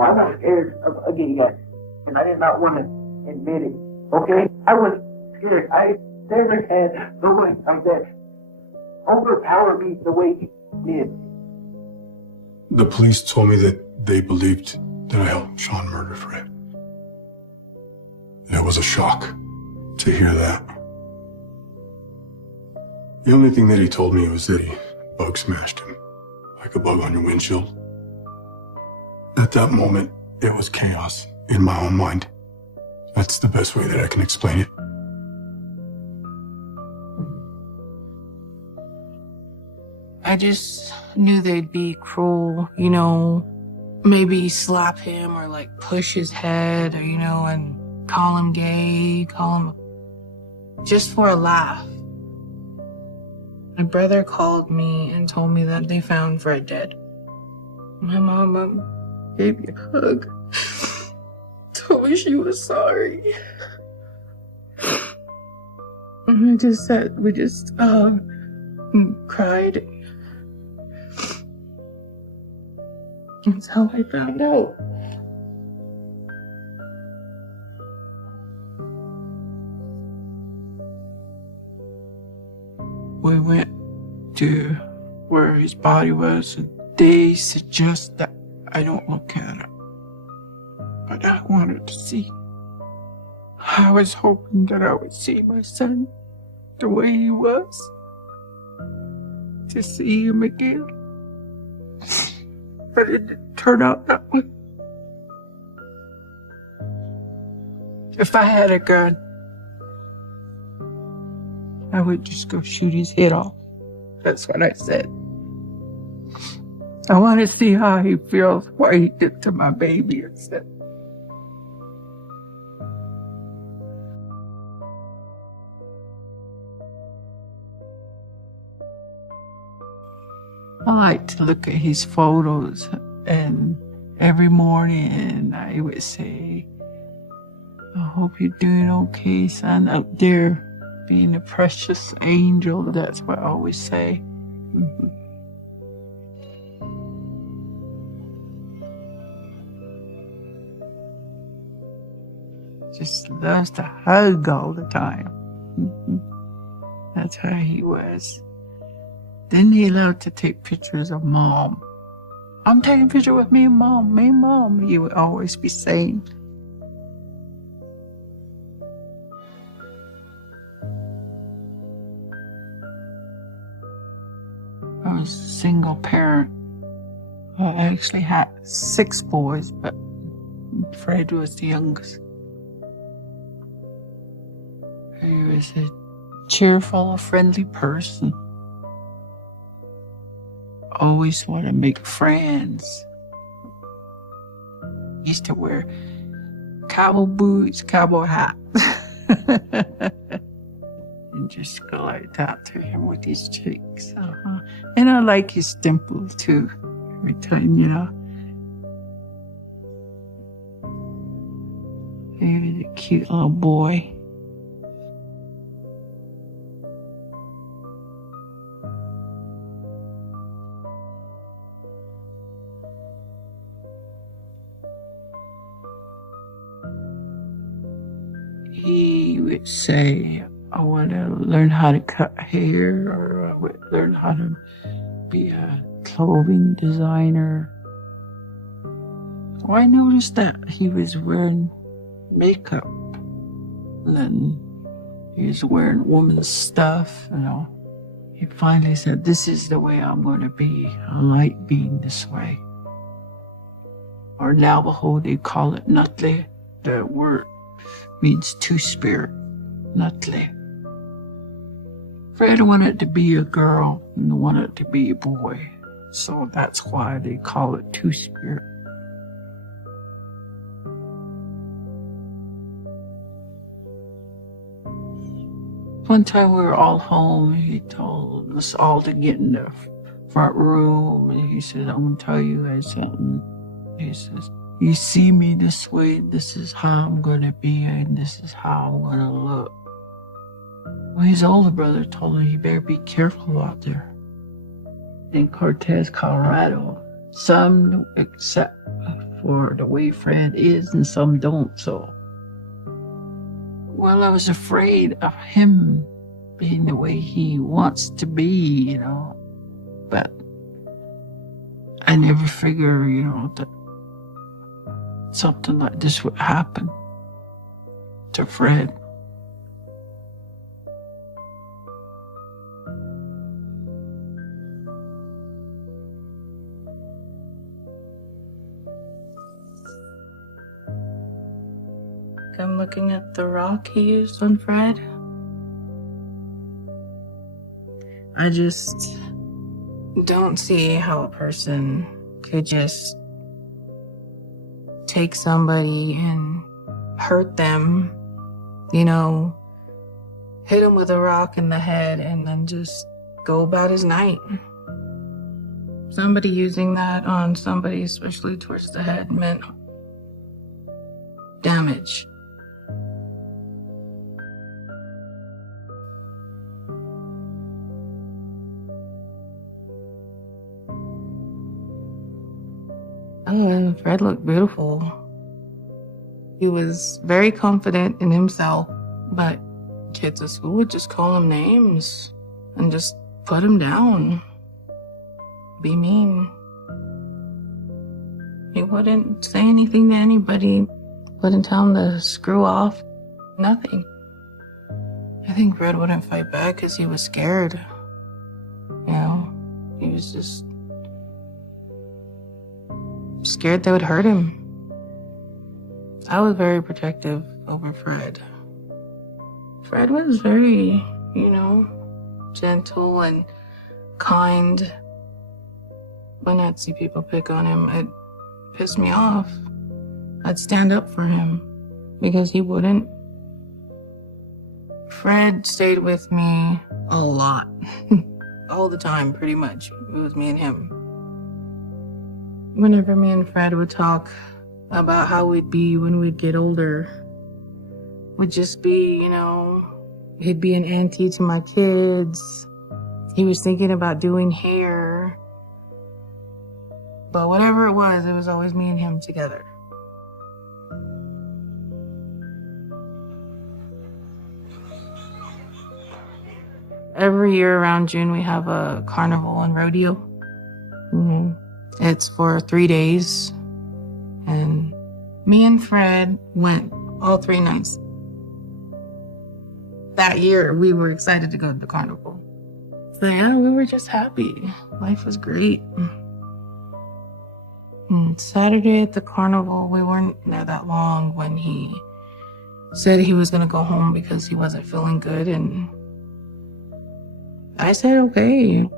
I was scared of getting got, and I did not want to admit it. Okay? I was scared. I never had no one that overpowered me the way he did. The police told me that they believed that I helped Sean murder Fred. And it was a shock to hear that. The only thing that he told me was that he bug smashed him, like a bug on your windshield. At that moment, it was chaos in my own mind. That's the best way that I can explain it. I just knew they'd be cruel, you know, maybe slap him or like push his head, or, you know, and call him gay, call him just for a laugh. My brother called me and told me that they found Fred dead. My mom gave me a hug, told me she was sorry. And we just cried. That's how I found out. We went to where his body was, and they suggest that I don't look at it. But I wanted to see. I was hoping that I would see my son the way he was. To see him again. But it didn't turn out that way. If I had a gun, I would just go shoot his head off. That's what I said. I want to see how he feels, what he did to my baby instead. I like to look at his photos, and every morning I would say, I hope you're doing okay, son, up there, being a precious angel. That's what I always say. Just loves to hug all the time. That's how he was. Then he allowed to take pictures of Mom. I'm taking a picture with me and Mom, he would always be saying. I was a single parent. I actually had 6 boys, but Fred was the youngest. He was a cheerful, friendly person. Always want to make friends. He used to wear cowboy boots, cowboy hat. And just go like that to him with his cheeks. And I like his dimple too, every time, you know. He was a cute little boy. He would say, I want to learn how to cut hair, or I would learn how to be a clothing designer. So I noticed that he was wearing makeup, and then he was wearing woman's stuff, you know. He finally said, this is the way I'm going to be. I like being this way. Or Navajo, they call it Nutle. The word means two-spirit, Nutle. Fred wanted to be a girl and wanted to be a boy. So that's why they call it two-spirit. One time we were all home, he told us all to get in the front room, and he said, I'm going to tell you guys something. He says, you see me this way, this is how I'm going to be, and this is how I'm going to look. Well, his older brother told him, you better be careful out there. In Cortez, Colorado, some, except for the way Fred is and some don't. So, well, I was afraid of him being the way he wants to be, you know. But I never figured, you know, that something like this would happen to Fred. I'm looking at the rock he used on Fred. I just don't see how a person could just take somebody and hurt them, you know, hit him with a rock in the head and then just go about his night. Somebody using that on somebody, especially towards the head, meant damage. And Fred looked beautiful. He was very confident in himself, but kids at school would just call him names and just put him down. Be mean. He wouldn't say anything to anybody, wouldn't tell him to screw off, nothing. I think Fred wouldn't fight back because he was scared. You know, he was just scared they would hurt him. I was very protective over Fred. Fred was very, you know, gentle and kind. When I'd see people pick on him, it pissed me off. I'd stand up for him because he wouldn't. Fred stayed with me a lot. All the time, pretty much. It was me and him. Whenever me and Fred would talk about how we'd be when we'd get older, would just be, you know, he'd be an auntie to my kids. He was thinking about doing hair. But whatever it was always me and him together. Every year around June, we have a carnival and rodeo. Mm-hmm. It's for 3 days. And me and Fred went all 3 nights. That year, we were excited to go to the carnival. So yeah, we were just happy. Life was great. And Saturday at the carnival, we weren't there that long when he said he was going to go home because he wasn't feeling good. And I said, okay.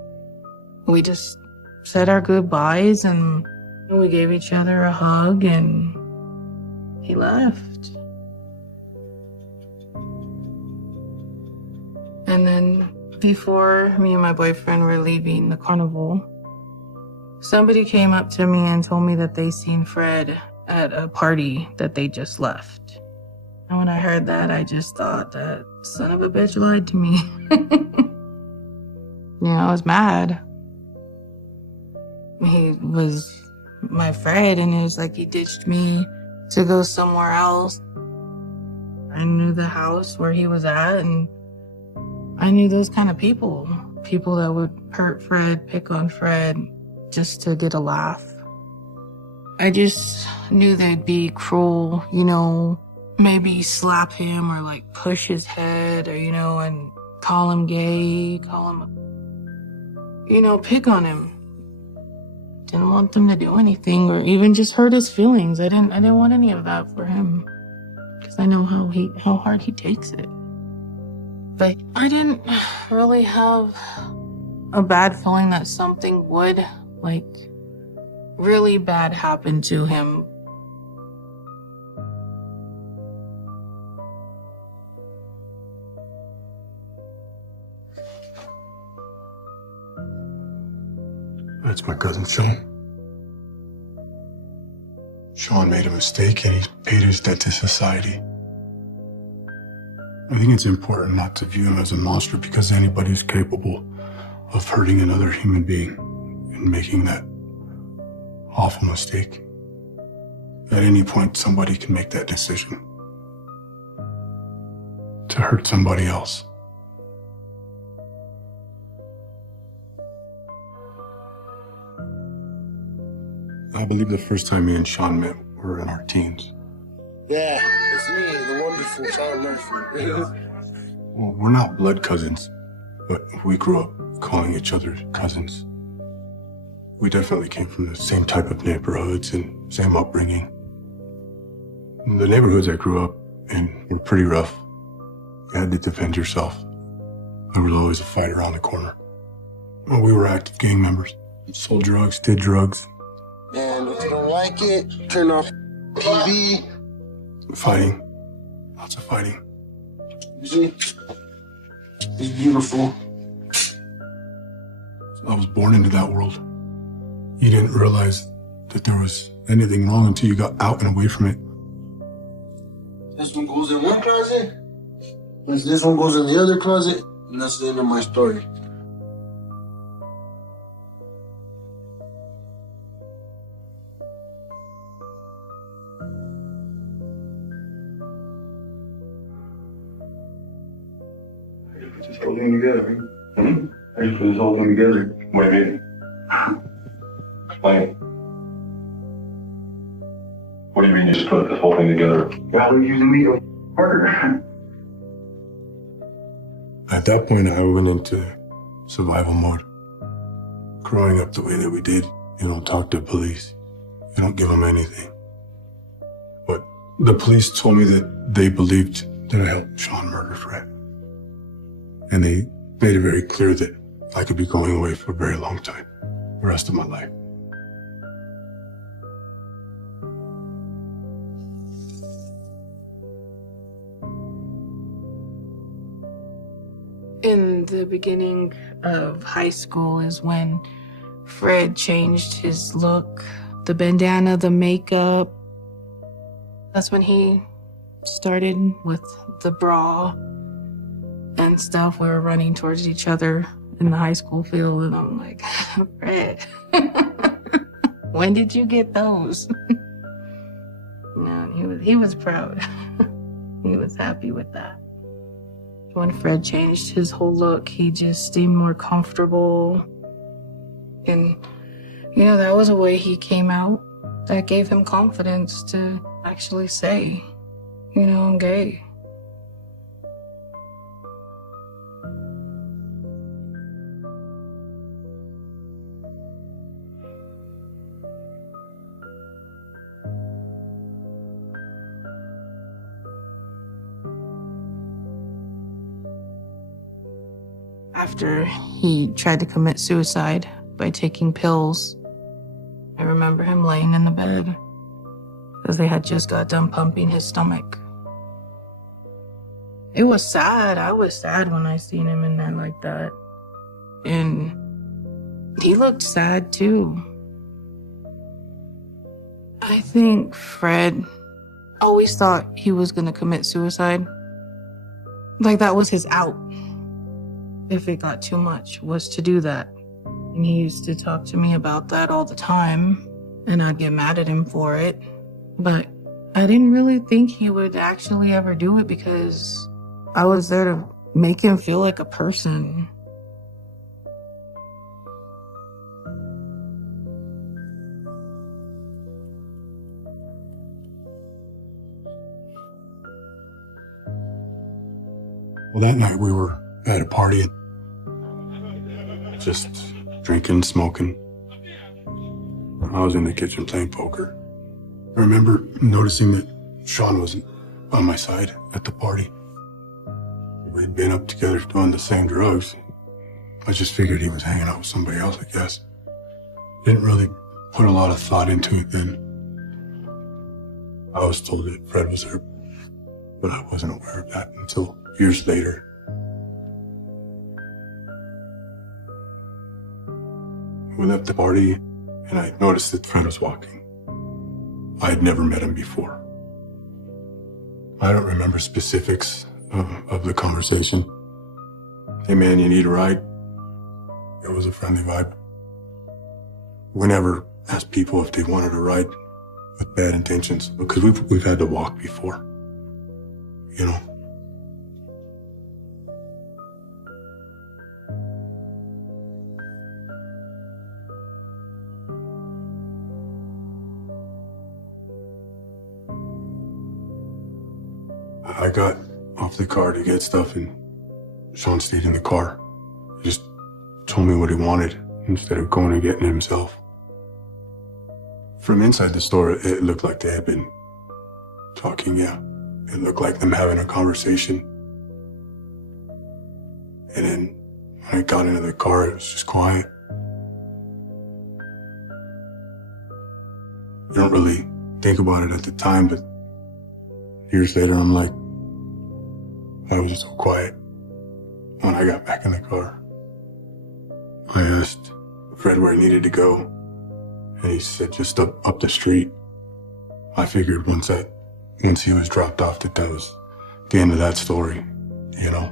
We just said our goodbyes and we gave each other a hug and he left. And then before me and my boyfriend were leaving the carnival, somebody came up to me and told me that they seen Fred at a party that they just left. And when I heard that, I just thought that son of a bitch lied to me. You know, I was mad. He was my friend, and it was like he ditched me to go somewhere else. I knew the house where he was at, and I knew those kind of people. People that would hurt Fred, pick on Fred, just to get a laugh. I just knew they'd be cruel, you know, maybe slap him or like push his head or, you know, and call him gay, call him, you know, pick on him. Didn't want them to do anything or even just hurt his feelings. I didn't want any of that for him because I know how hard he takes it. But I didn't really have a bad feeling that something would, like, really bad happen to him. That's my cousin Sean. Sean made a mistake and he paid his debt to society. I think it's important not to view him as a monster because anybody's capable of hurting another human being and making that awful mistake. At any point, somebody can make that decision to hurt somebody else. I believe the first time me and Sean met, we were in our teens. Yeah, it's me, the wonderful Sean Murphy. Well, we're not blood cousins, but we grew up calling each other cousins. We definitely came from the same type of neighborhoods and same upbringing. The neighborhoods I grew up in were pretty rough. You had to defend yourself. There was always a fight around the corner. Well, we were active gang members. Sold drugs, did drugs. And if you don't like it, turn off TV. Fighting. Lots of fighting. You see? It's beautiful. I was born into that world. You didn't realize that there was anything wrong until you got out and away from it. This one goes in one closet, and this one goes in the other closet, and that's the end of my story. Just put them together. I just put this whole thing together. What do you mean? Explain. What do you mean you just put this whole thing together? Well, they're using me to murder. At that point, I went into survival mode. Growing up the way that we did, you don't talk to police. You don't give them anything. But the police told me that they believed that I helped Sean murder Fred. And they made it very clear that I could be going away for a very long time, the rest of my life. In the beginning of high school is when Fred changed his look, the bandana, the makeup. That's when he started with the bra and stuff. We were running towards each other in the high school field, and I'm like, Fred, when did you get those? No, he was proud. He was happy with that. When Fred changed his whole look, he just seemed more comfortable. And, that was a way he came out that gave him confidence to actually say, I'm gay. After he tried to commit suicide by taking pills, I remember him laying in the bed because they had just got done pumping his stomach. It was sad. I was sad when I seen him in there like that. And he looked sad too. I think Fred always thought he was going to commit suicide. Like that was his out. If it got too much, was to do that. And he used to talk to me about that all the time, and I'd get mad at him for it. But I didn't really think he would actually ever do it because I was there to make him feel like a person. Well, that night we were at a party, just drinking, smoking. I was in the kitchen playing poker. I remember noticing that Sean wasn't on my side at the party. We'd been up together doing the same drugs. I just figured he was hanging out with somebody else, I guess. Didn't really put a lot of thought into it then. I was told that Fred was there, but I wasn't aware of that until years later. We left the party, and I noticed that Fred was walking. I had never met him before. I don't remember specifics of the conversation. Hey man, you need a ride? It was a friendly vibe. We never asked people if they wanted a ride. with bad intentions, because we've had to walk before, you know. I got off the car to get stuff, and Sean stayed in the car. He just told me what he wanted instead of going and getting it himself. From inside the store, it looked like they had been talking, yeah. It looked like them having a conversation. And then when I got into the car, it was just quiet. You don't really think about it at the time, but years later, I'm like, I was so quiet when I got back in the car. I asked Fred where he needed to go, and he said just up the street. I figured once he was dropped off that was the end of that story, you know.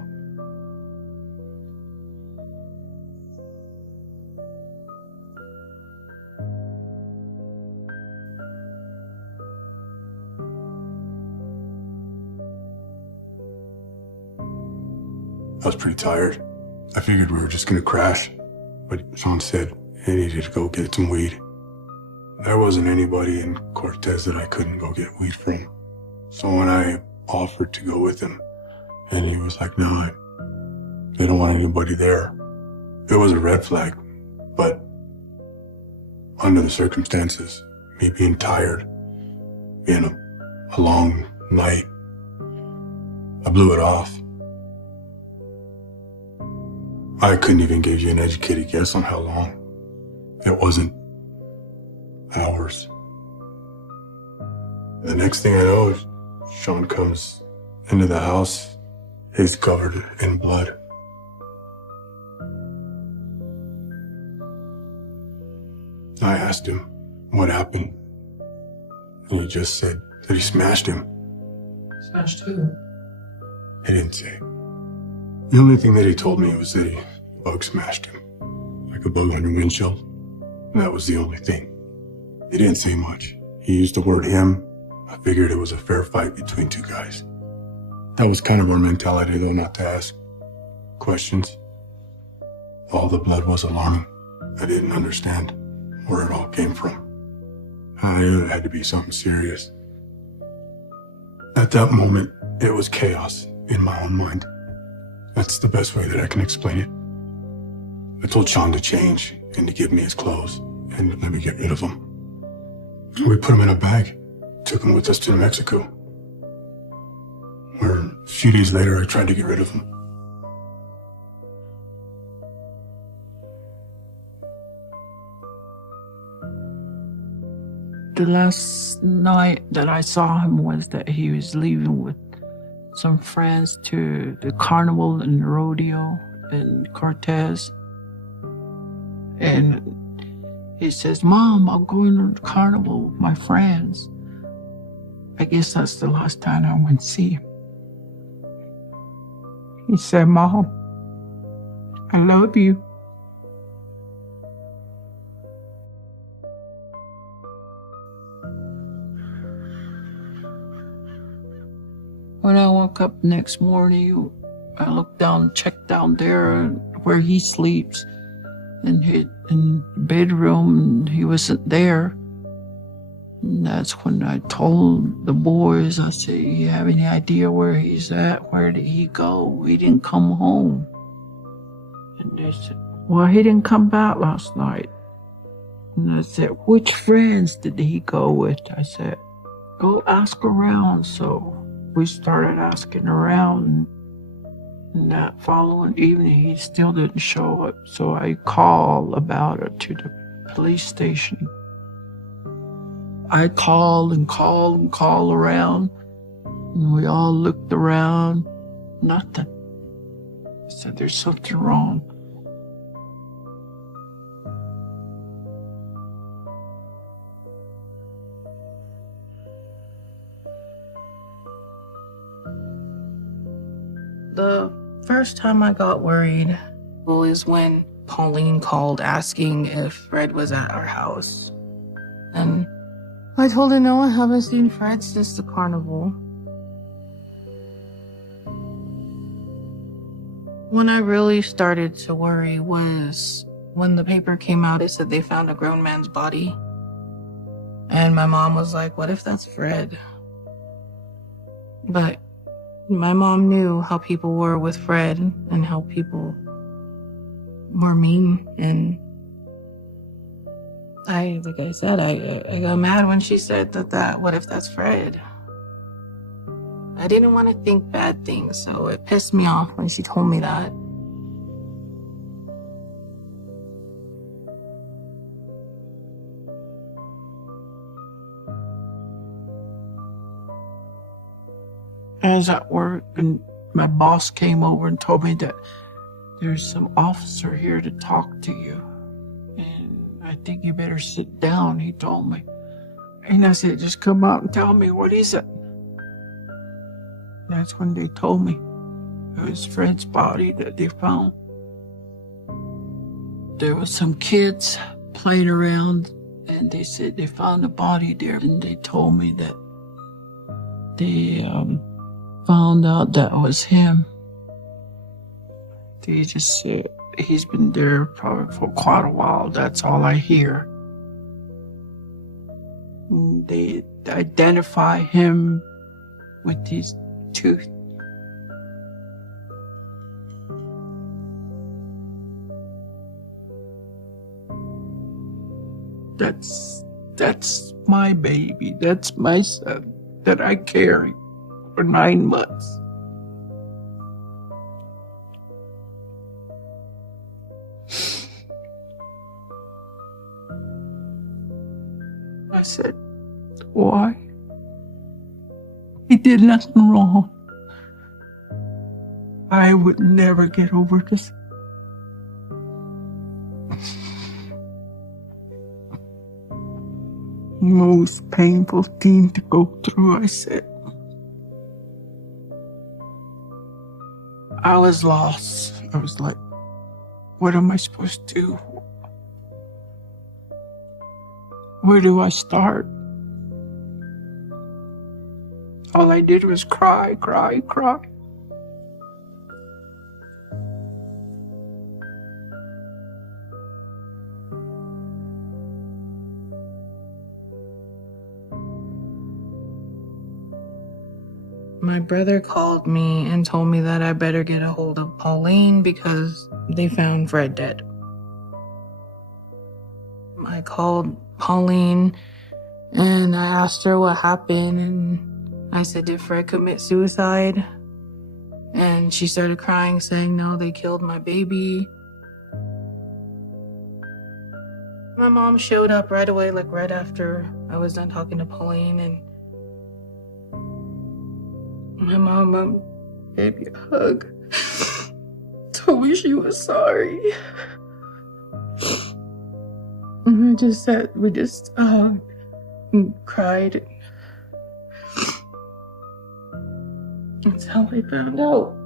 I was pretty tired. I figured we were just gonna crash, but Sean said he needed to go get some weed. There wasn't anybody in Cortez that I couldn't go get weed from. So when I offered to go with him, and he was like, no, they don't want anybody there. It was a red flag, but under the circumstances, me being tired, being a long night, I blew it off. I couldn't even give you an educated guess on how long. It wasn't hours. The next thing I know, Sean comes into the house. He's covered in blood. I asked him what happened, and he just said that he smashed him. Smashed who? He didn't say. The only thing that he told me was that he bug smashed him, like a bug on your windshield. That was the only thing. He didn't say much. He used the word him. I figured it was a fair fight between two guys. That was kind of our mentality, though, not to ask questions. All the blood was alarming. I didn't understand where it all came from. I knew it had to be something serious. At that moment, it was chaos in my own mind. That's the best way that I can explain it. I told Sean to change and to give me his clothes and let me get rid of him. We put him in a bag, took him with us to New Mexico, where a few days later I tried to get rid of him. The last night that I saw him was that he was leaving with some friends to the carnival and rodeo in Cortez. And he says, Mom, I'm going to the carnival with my friends. I guess that's the last time I went to see him. He said, Mom, I love you. When I woke up next morning, I looked down, checked down there where he sleeps in the bedroom, and he wasn't there. And that's when I told the boys, I said, you have any idea where he's at? Where did he go? He didn't come home. And they said, well, he didn't come back last night. And I said, which friends did he go with? I said, go ask around. So we started asking around, and that following evening, he still didn't show up. So I called about it to the police station. I called and called and called around, and we all looked around. Nothing. I said, there's something wrong. The first time I got worried was when Pauline called asking if Fred was at our house. And I told her no, I haven't seen Fred since the carnival. When I really started to worry was when the paper came out, it said they found a grown man's body. And my mom was like, what if that's Fred? But my mom knew how people were with Fred and how people were mean. And like I said, I got mad when she said that what if that's Fred? I didn't want to think bad things, so it pissed me off when she told me that. I was at work and my boss came over and told me that there's some officer here to talk to you. And I think you better sit down, he told me. And I said, just come out and tell me, what is it? That's when they told me it was Fred's body that they found. There was some kids playing around and they said they found a body there. And they told me that they found out that was him. They just said he's been there probably for quite a while. That's all I hear. And they identify him with these tooth. That's my baby. That's my son that I carry for 9 months. I said, why? He did nothing wrong. I would never get over this. Most painful thing to go through, I said. I was lost. I was like, what am I supposed to do? Where do I start? All I did was cry. My brother called me and told me that I better get a hold of Pauline because they found Fred dead. I called Pauline and I asked her what happened, and I said, did Fred commit suicide? And she started crying, saying, no, they killed my baby. My mom showed up right away, like right after I was done talking to Pauline, and my mom gave me a hug, told me she was sorry. And we just hugged and cried. That's how I found out.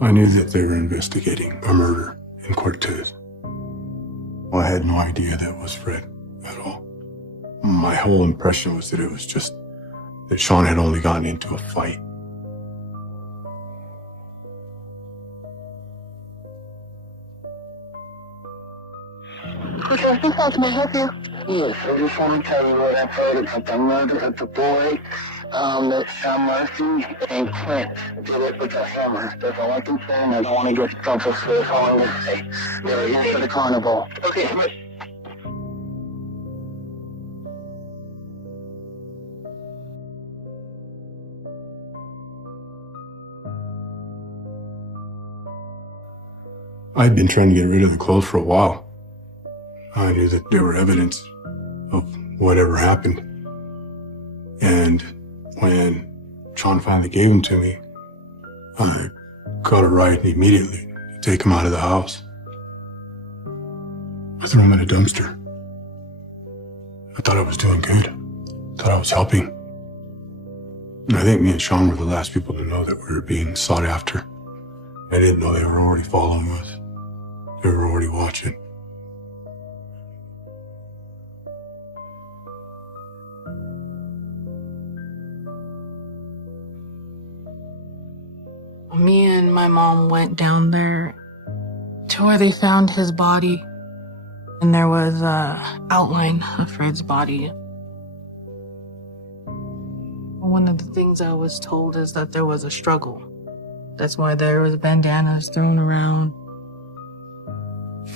I knew that they were investigating a murder in Cortez. Well, I had no idea that was Fred at all. My whole impression was that it was just that Sean had only gotten into a fight. Okay, this house may help you. Yes, I just want to tell you what I've heard about the murder of the boy. That Sean Murphy and Clint did it with a hammer. That's all I can say, and I don't want to get in trouble, so that's all I'm going to say. They were here for the carnival. Okay, but I'd been trying to get rid of the clothes for a while. I knew that there were evidence of whatever happened. And when Sean finally gave them to me, I got it right immediately to take them out of the house. I threw them in a dumpster. I thought I was doing good. I thought I was helping. And I think me and Sean were the last people to know that we were being sought after. I didn't know they were already following us. They were already watching. Me and my mom went down there to where they found his body, and there was a outline of Fred's body. One of the things I was told is that there was a struggle. That's why there was bandanas thrown around.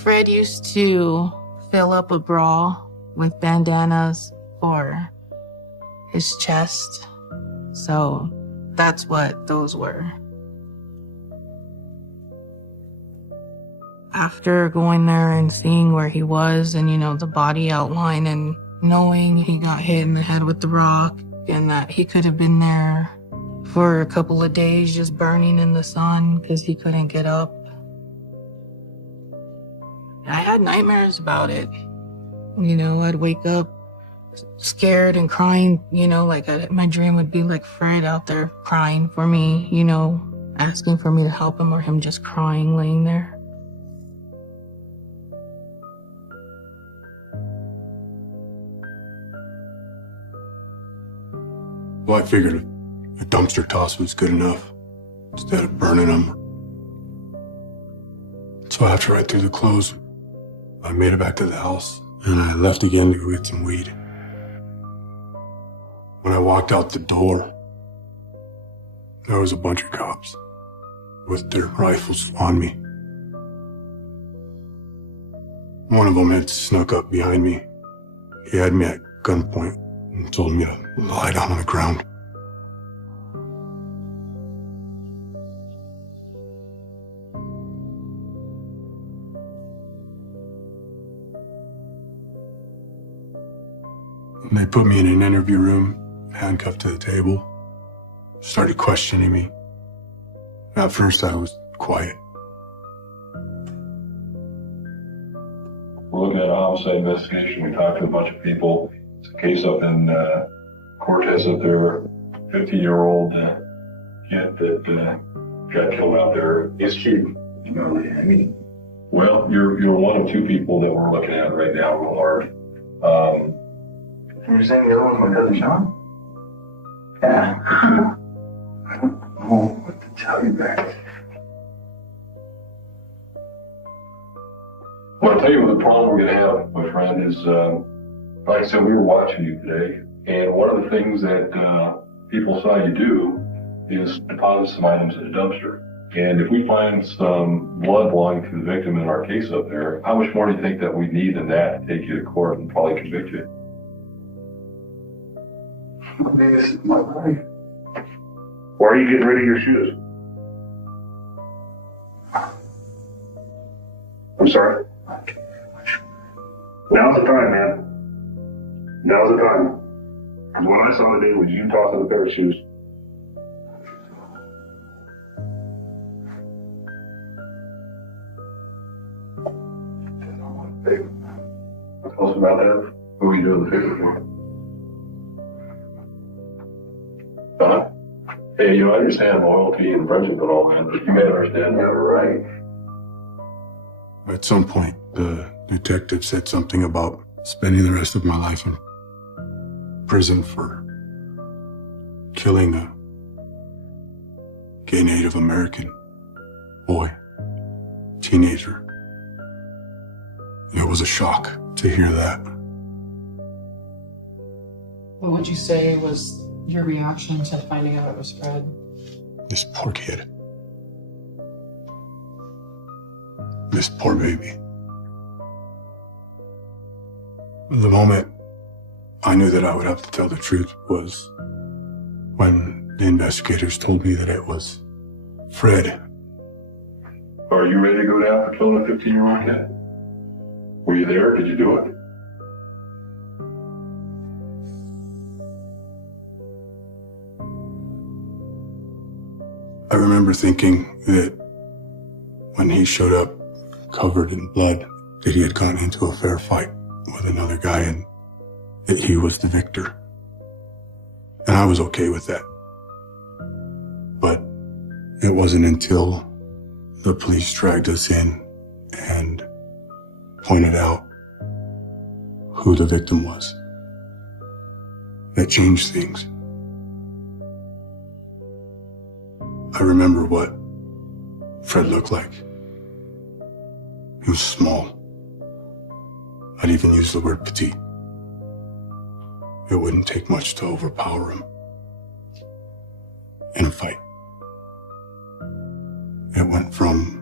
Fred used to fill up a bra with bandanas for his chest, so that's what those were. After going there and seeing where he was and, the body outline and knowing he got hit in the head with the rock and that he could have been there for a couple of days just burning in the sun because he couldn't get up. I had nightmares about it. I'd wake up scared and crying, my dream would be like Fred out there crying for me, asking for me to help him or him just crying laying there. Well, I figured a dumpster toss was good enough instead of burning them. So after I threw the clothes, I made it back to the house and I left again to go get some weed. When I walked out the door, there was a bunch of cops with their rifles on me. One of them had snuck up behind me. He had me at gunpoint and told me to lie down on the ground. And they put me in an interview room, handcuffed to the table, started questioning me. At first I was quiet. We're looking at a homicide investigation. We talked to a bunch of people. It's a case up in Cortez up there, 50-year-old kid that got killed out there. It's cheap. Well, you're one of two people that we're looking at right now real hard. You're saying the other one's my cousin Sean? Yeah. I don't know what to tell you guys. Well, I'll tell you what the problem we're going to have, my friend, is, like I said, we were watching you today, and one of the things that people saw you do is deposit some items in a dumpster. And if we find some blood belonging to the victim in our case up there, how much more do you think that we need than that to take you to court and probably convict you? This is my life. Why are you getting rid of your shoes? I'm sorry? Now's the time, man. Now's the time. Because what I saw today was you tossing a pair of shoes. Tell us about that. Who are you doing the favor for? Huh? Hey, I understand loyalty and friendship and all that, but you gotta understand that we're right. At some point, the detective said something about spending the rest of my life in prison for killing a gay Native American boy, teenager. It was a shock to hear that. What would you say was your reaction to finding out it was Fred? This poor kid. This poor baby. The moment I knew that I would have to tell the truth was when the investigators told me that it was Fred. Are you ready to go down for killing a 15-year-old kid? Were you there? Did you do it? I remember thinking that when he showed up covered in blood, that he had gotten into a fair fight with another guy and that he was the victor. And I was okay with that. It wasn't until the police dragged us in and pointed out who the victim was that changed things. I remember what Fred looked like. He was small. I'd even use the word petite. It wouldn't take much to overpower him in a fight. It went from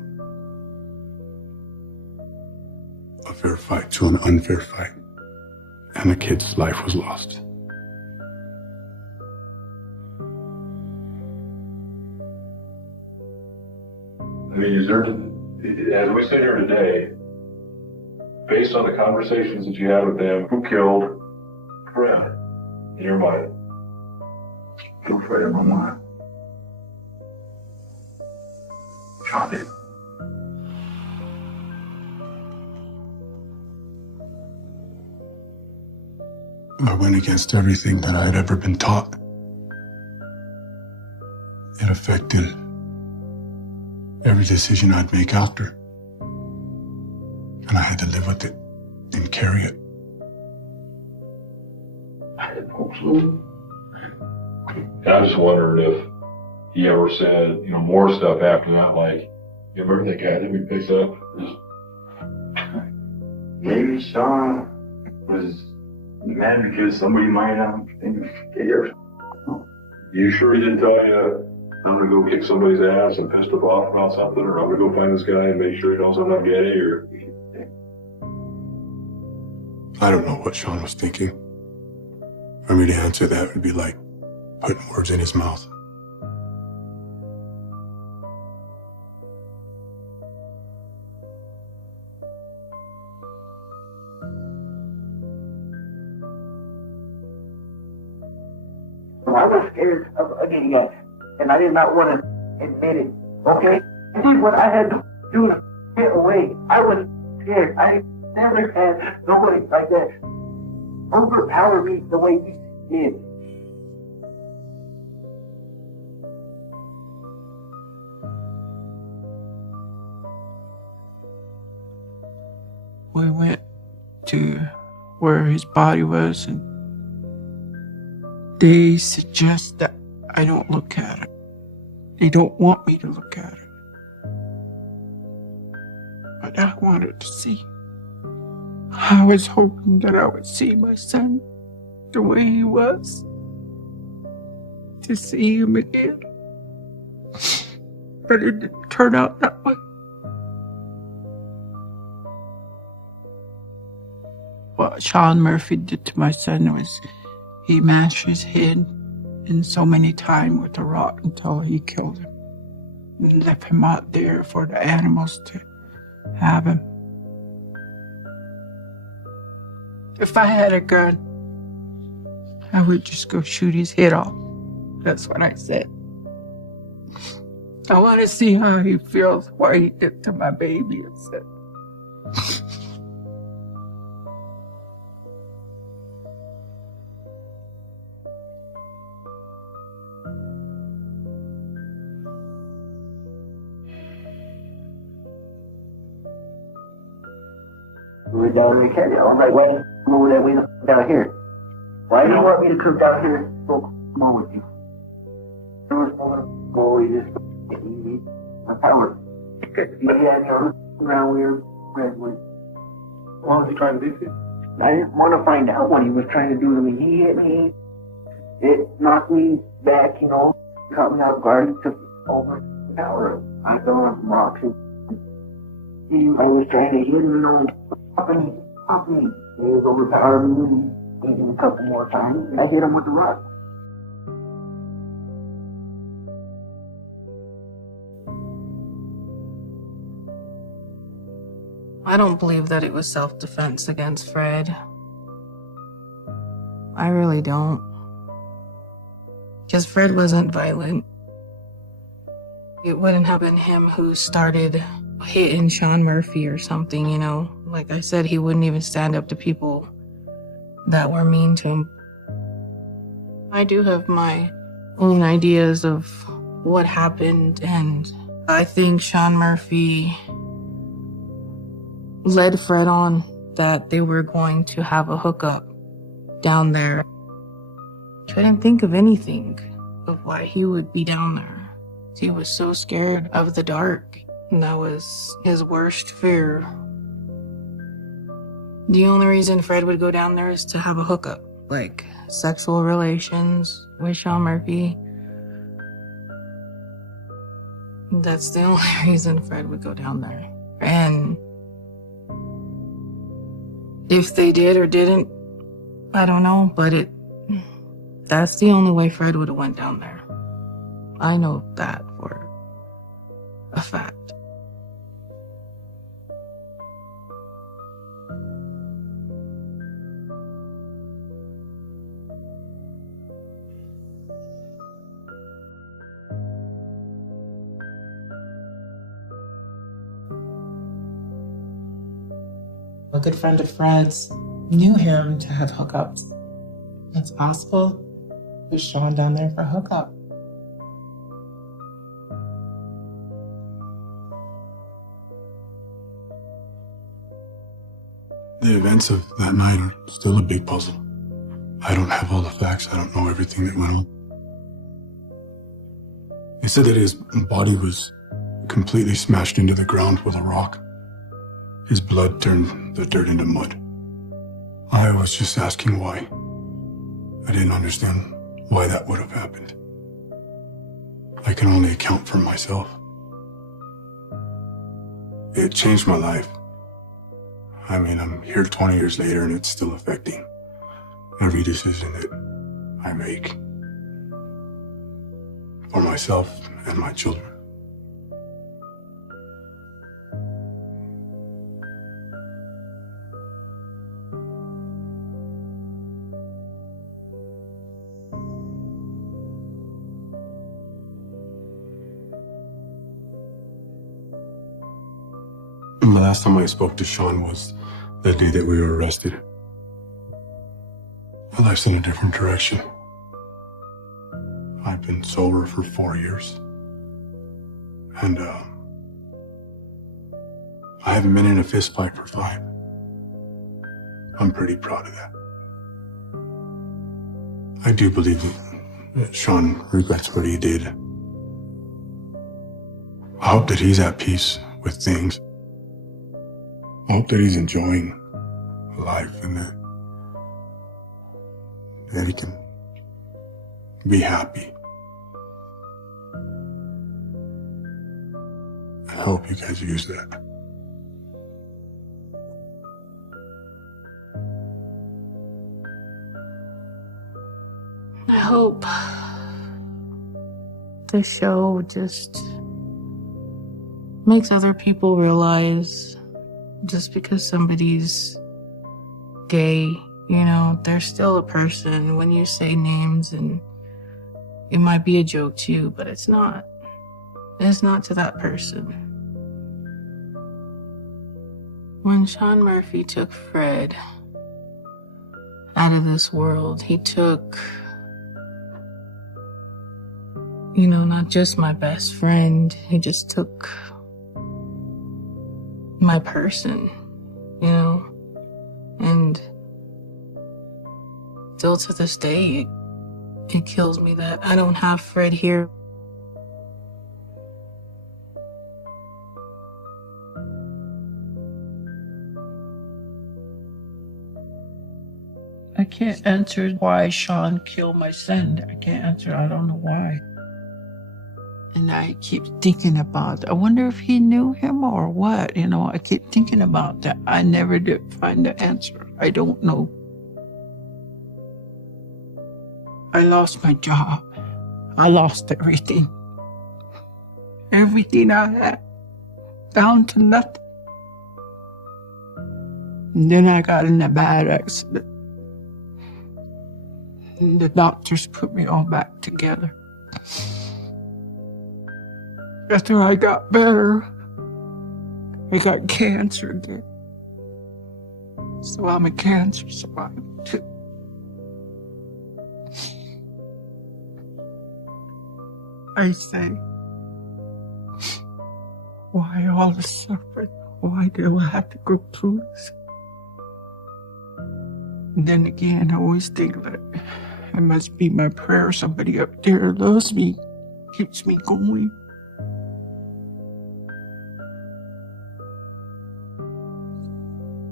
a fair fight to an unfair fight, and the kid's life was lost. I mean, is there, as we sit here today, based on the conversations that you had with them, who killed Fred in your mind? Killed Fred in my mind. Shot it. I went against everything that I had ever been taught. It affected every decision I'd make after. And I had to live with it and carry it. And I just wondered if he ever said, more stuff after that, like, you remember that guy that we picked up? Maybe Sean was mad because somebody might think scared. You sure he didn't tell you, I'm gonna go kick somebody's ass and piss them off about something, or I'm gonna go find this guy and make sure he knows I'm not gay, or? I don't know what Sean was thinking. For me to answer that would be like putting words in his mouth. I was scared of getting gas, and I did not want to admit it, okay? I did what I had to do to get away. I was scared. I never had nobody like that overpower me the way he did. We went to where his body was, and they suggest that I don't look at it. They don't want me to look at it. But I wanted to see. I was hoping that I would see my son the way he was. To see him again. But it didn't turn out that way. What Sean Murphy did to my son was he mashed his head in so many times with a rock until he killed him. And left him out there for the animals to have him. If I had a gun, I would just go shoot his head off. That's what I said. I want to see how he feels, what he did to my baby. I said. We were down in Canada. I was like, why didn't you move that way down here? Why do you want me to come down here and smoke more with you? There was no boy, just easy. My power. He had no around where Red was. What was he trying to do to you? I didn't want to find out what he was trying to do to me. He hit me. It knocked me back, caught me off guard. He took over the power. I fell on some rocks. I was trying to hit him, stop me. He was overpowering me. He did a couple more times. I hit him with the rock. I don't believe that it was self-defense against Fred. I really don't. Because Fred wasn't violent. It wouldn't have been him who started hitting Sean Murphy or something, Like I said, he wouldn't even stand up to people that were mean to him. I do have my own ideas of what happened, and I think Sean Murphy led Fred on that they were going to have a hookup down there. Couldn't think of anything of why he would be down there. He was so scared of the dark, and that was his worst fear. The only reason Fred would go down there is to have a hookup, like sexual relations with Sean Murphy. That's the only reason Fred would go down there. And if they did or didn't, I don't know, but that's the only way Fred would have went down there. I know that for a fact. A good friend of Fred's knew him to have hookups. It's possible with Sean down there for a hookup. The events of that night are still a big puzzle. I don't have all the facts. I don't know everything that went on. They said that his body was completely smashed into the ground with a rock. His blood turned the dirt into mud. I was just asking why. I didn't understand why that would have happened. I can only account for myself. It changed my life. I mean, I'm here 20 years later and it's still affecting every decision that I make for myself and my children. The last time I spoke to Sean was the day that we were arrested. My life's in a different direction. I've been sober for 4 years. And, I haven't been in a fist fight for 5. I'm pretty proud of that. I do believe that Sean regrets what he did. I hope that he's at peace with things. I hope that he's enjoying life and that he can be happy. I hope you guys use that. I hope the show just makes other people realize just because somebody's gay, you know, they're still a person. When you say names, and it might be a joke too, but it's not. It's not to that person. When Sean Murphy took Fred out of this world, he took, you know, not just my best friend, he just took my person, you know, and still to this day, it kills me that I don't have Fred here. I can't answer why Sean killed my son. I can't answer. I don't know why. And I keep thinking about, I wonder if he knew him or what, you know, I keep thinking about that. I never did find the answer. I don't know. I lost my job. I lost everything. Everything I had, down to nothing. And then I got in a bad accident. And the doctors put me all back together. After I got better, I got cancer again. So I'm a cancer survivor too. I say, why all the suffering? Why do I have to go through this? And then again, I always think that it must be my prayer. Somebody up there loves me, keeps me going.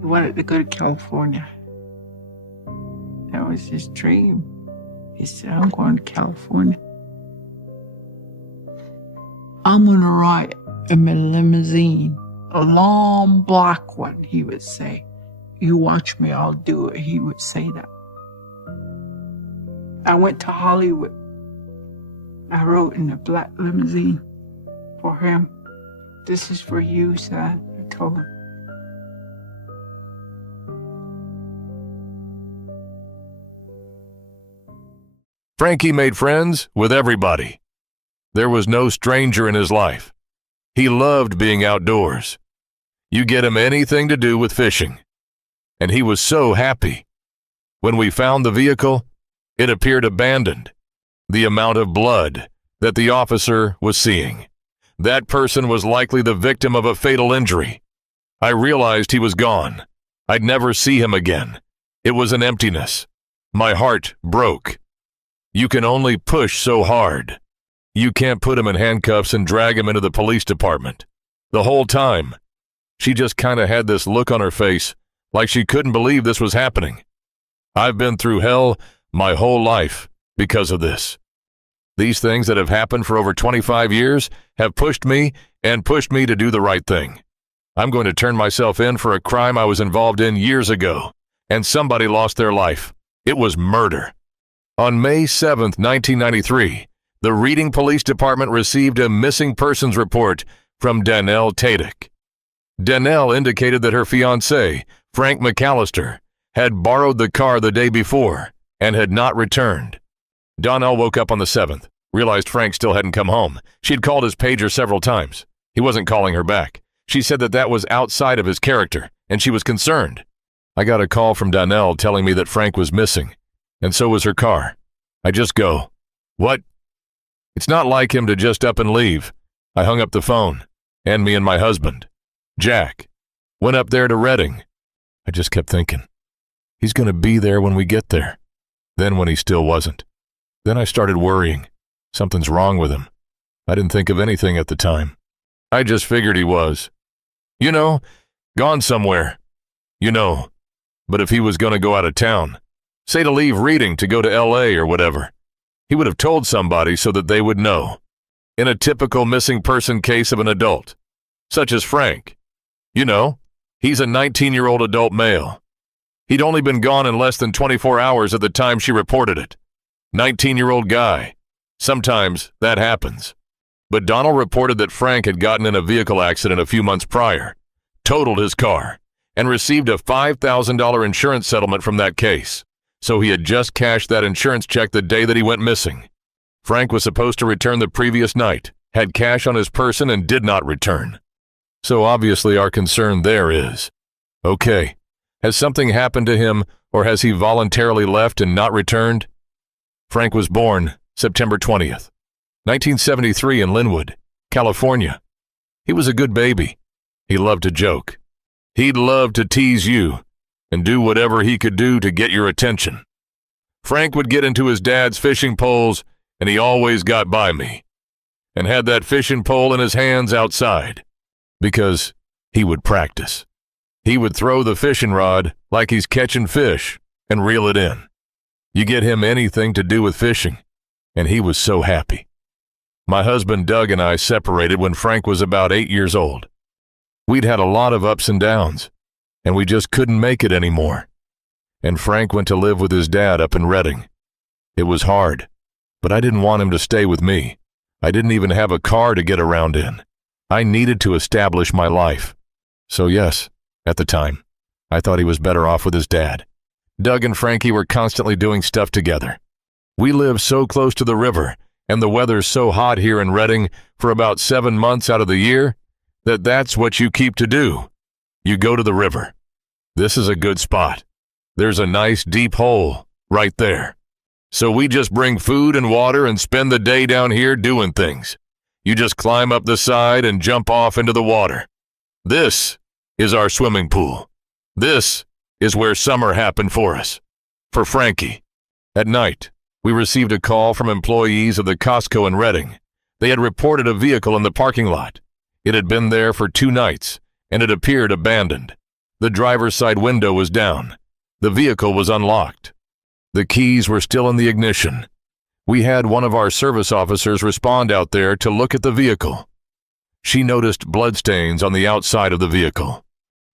He wanted to go to California. That was his dream. He said, I'm going to California. I'm going to ride in a limousine, a long black one, he would say. You watch me, I'll do it, he would say that. I went to Hollywood. I rode in a black limousine for him. This is for you, son, I told him. Frankie made friends with everybody. There was no stranger in his life. He loved being outdoors. You get him anything to do with fishing. And he was so happy. When we found the vehicle, it appeared abandoned. The amount of blood that the officer was seeing. That person was likely the victim of a fatal injury. I realized he was gone. I'd never see him again. It was an emptiness. My heart broke. You can only push so hard. You can't put him in handcuffs and drag him into the police department. The whole time, she just kind of had this look on her face, like she couldn't believe this was happening. I've been through hell my whole life because of this. These things that have happened for over 25 years have pushed me to do the right thing. I'm going to turn myself in for a crime I was involved in years ago, and somebody lost their life. It was murder. On May 7th, 1993, the Reading Police Department received a missing persons report from Donnell Tadick. Donnell indicated that her fiancé, Frank McAllister, had borrowed the car the day before and had not returned. Donnell woke up on the 7th, realized Frank still hadn't come home. She'd called his pager several times. He wasn't calling her back. She said that was outside of his character, and she was concerned. I got a call from Donnell telling me that Frank was missing, and so was her car. I just go, what? It's not like him to just up and leave. I hung up the phone, and me and my husband, Jack, went up there to Reading. I just kept thinking, he's going to be there when we get there. Then when he still wasn't. Then I started worrying. Something's wrong with him. I didn't think of anything at the time. I just figured he was. You know, gone somewhere. You know, but if he was going to go out of town, say to leave Reading to go to L.A. or whatever, he would have told somebody so that they would know. In a typical missing person case of an adult, such as Frank. You know, he's a 19-year-old adult male. He'd only been gone in less than 24 hours at the time she reported it. 19-year-old guy. Sometimes that happens. But Donald reported that Frank had gotten in a vehicle accident a few months prior, totaled his car, and received a $5,000 insurance settlement from that case. So he had just cashed that insurance check the day that he went missing. Frank was supposed to return the previous night, had cash on his person, and did not return. So obviously our concern there is, okay, has something happened to him, or has he voluntarily left and not returned? Frank was born September 20th, 1973 in Linwood, California. He was a good baby. He loved to joke. He'd love to tease you and do whatever he could do to get your attention. Frank would get into his dad's fishing poles, and he always got by me, and had that fishing pole in his hands outside, because he would practice. He would throw the fishing rod like he's catching fish and reel it in. You get him anything to do with fishing, and he was so happy. My husband Doug and I separated when Frank was about 8 years old. We'd had a lot of ups and downs, and we just couldn't make it anymore. And Frank went to live with his dad up in Reading. It was hard, but I didn't want him to stay with me. I didn't even have a car to get around in. I needed to establish my life. So yes, at the time, I thought he was better off with his dad. Doug and Frankie were constantly doing stuff together. We live so close to the river, and the weather's so hot here in Reading for about 7 months out of the year, that's what you keep to do. You go to the river. This is a good spot. There's a nice deep hole right there. So we just bring food and water and spend the day down here doing things. You just climb up the side and jump off into the water. This is our swimming pool. This is where summer happened for us. For Frankie. At night, we received a call from employees of the Costco in Redding. They had reported a vehicle in the parking lot. It had been there for 2 nights, and it appeared abandoned. The driver's side window was down. The vehicle was unlocked. The keys were still in the ignition. We had one of our service officers respond out there to look at the vehicle. She noticed bloodstains on the outside of the vehicle,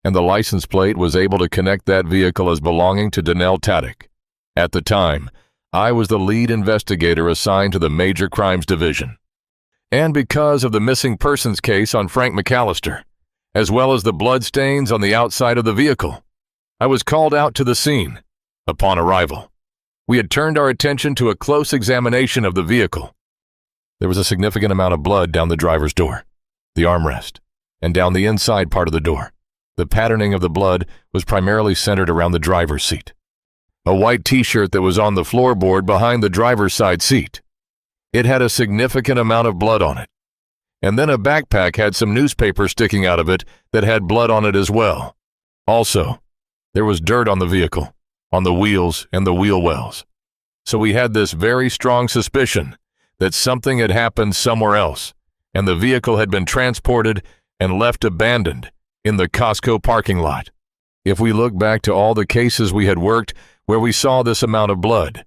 and the license plate was able to connect that vehicle as belonging to Donnell Taddick. At the time, I was the lead investigator assigned to the Major Crimes Division. And because of the missing persons case on Frank McAllister, as well as the bloodstains on the outside of the vehicle, I was called out to the scene. Upon arrival, we had turned our attention to a close examination of the vehicle. There was a significant amount of blood down the driver's door, the armrest, and down the inside part of the door. The patterning of the blood was primarily centered around the driver's seat. A white t-shirt that was on the floorboard behind the driver's side seat. It had a significant amount of blood on it. And then a backpack had some newspaper sticking out of it that had blood on it as well. Also, there was dirt on the vehicle, on the wheels and the wheel wells. So we had this very strong suspicion that something had happened somewhere else, and the vehicle had been transported and left abandoned in the Costco parking lot. If we look back to all the cases we had worked where we saw this amount of blood,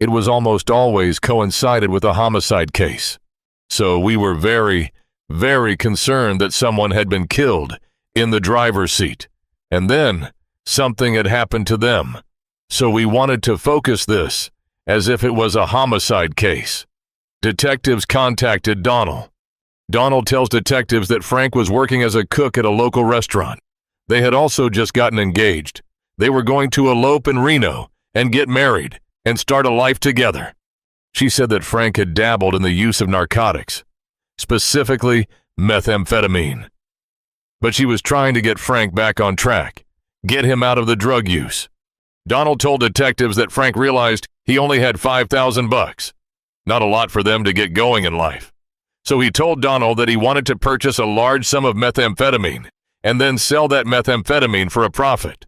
it was almost always coincided with a homicide case. So we were very, very concerned that someone had been killed in the driver's seat, and then something had happened to them. So we wanted to focus this as if it was a homicide case. Detectives contacted Donald. Donald tells detectives that Frank was working as a cook at a local restaurant. They had also just gotten engaged. They were going to elope in Reno and get married and start a life together. She said that Frank had dabbled in the use of narcotics, specifically methamphetamine. But she was trying to get Frank back on track, get him out of the drug use. Donald told detectives that Frank realized he only had $5,000, not a lot for them to get going in life. So he told Donald that he wanted to purchase a large sum of methamphetamine and then sell that methamphetamine for a profit.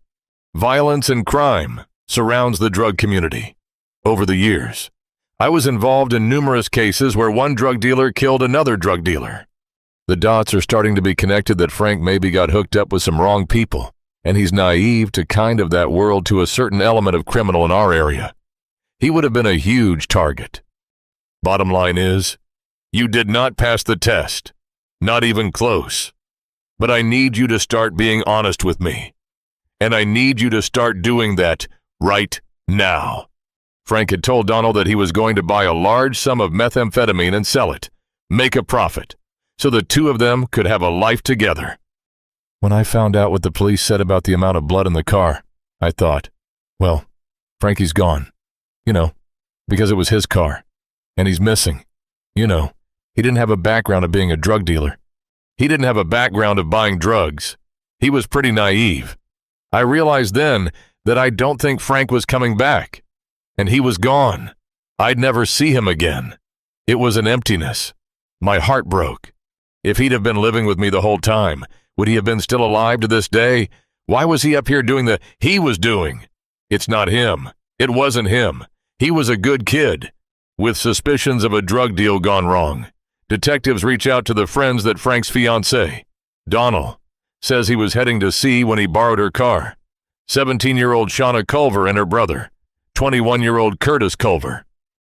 Violence and crime surrounds the drug community. Over the years, I was involved in numerous cases where one drug dealer killed another drug dealer. The dots are starting to be connected that Frank maybe got hooked up with some wrong people, and he's naive to kind of that world to a certain element of criminal in our area. He would have been a huge target. Bottom line is, you did not pass the test, not even close. But I need you to start being honest with me. And I need you to start doing that right now. Frank had told Donald that he was going to buy a large sum of methamphetamine and sell it, make a profit, so the two of them could have a life together. When I found out what the police said about the amount of blood in the car, I thought, well, Frankie's gone. Because it was his car. And he's missing. He didn't have a background of being a drug dealer. He didn't have a background of buying drugs. He was pretty naive. I realized then that I don't think Frank was coming back. And he was gone. I'd never see him again. It was an emptiness. My heart broke. If he'd have been living with me the whole time, would he have been still alive to this day? Why was he up here doing the he was doing? It's not him. It wasn't him. He was a good kid. With suspicions of a drug deal gone wrong, detectives reach out to the friends that Frank's fiancée, Donald, says he was heading to see when he borrowed her car. 17-year-old Shauna Culver and her brother, 21-year-old Curtis Culver.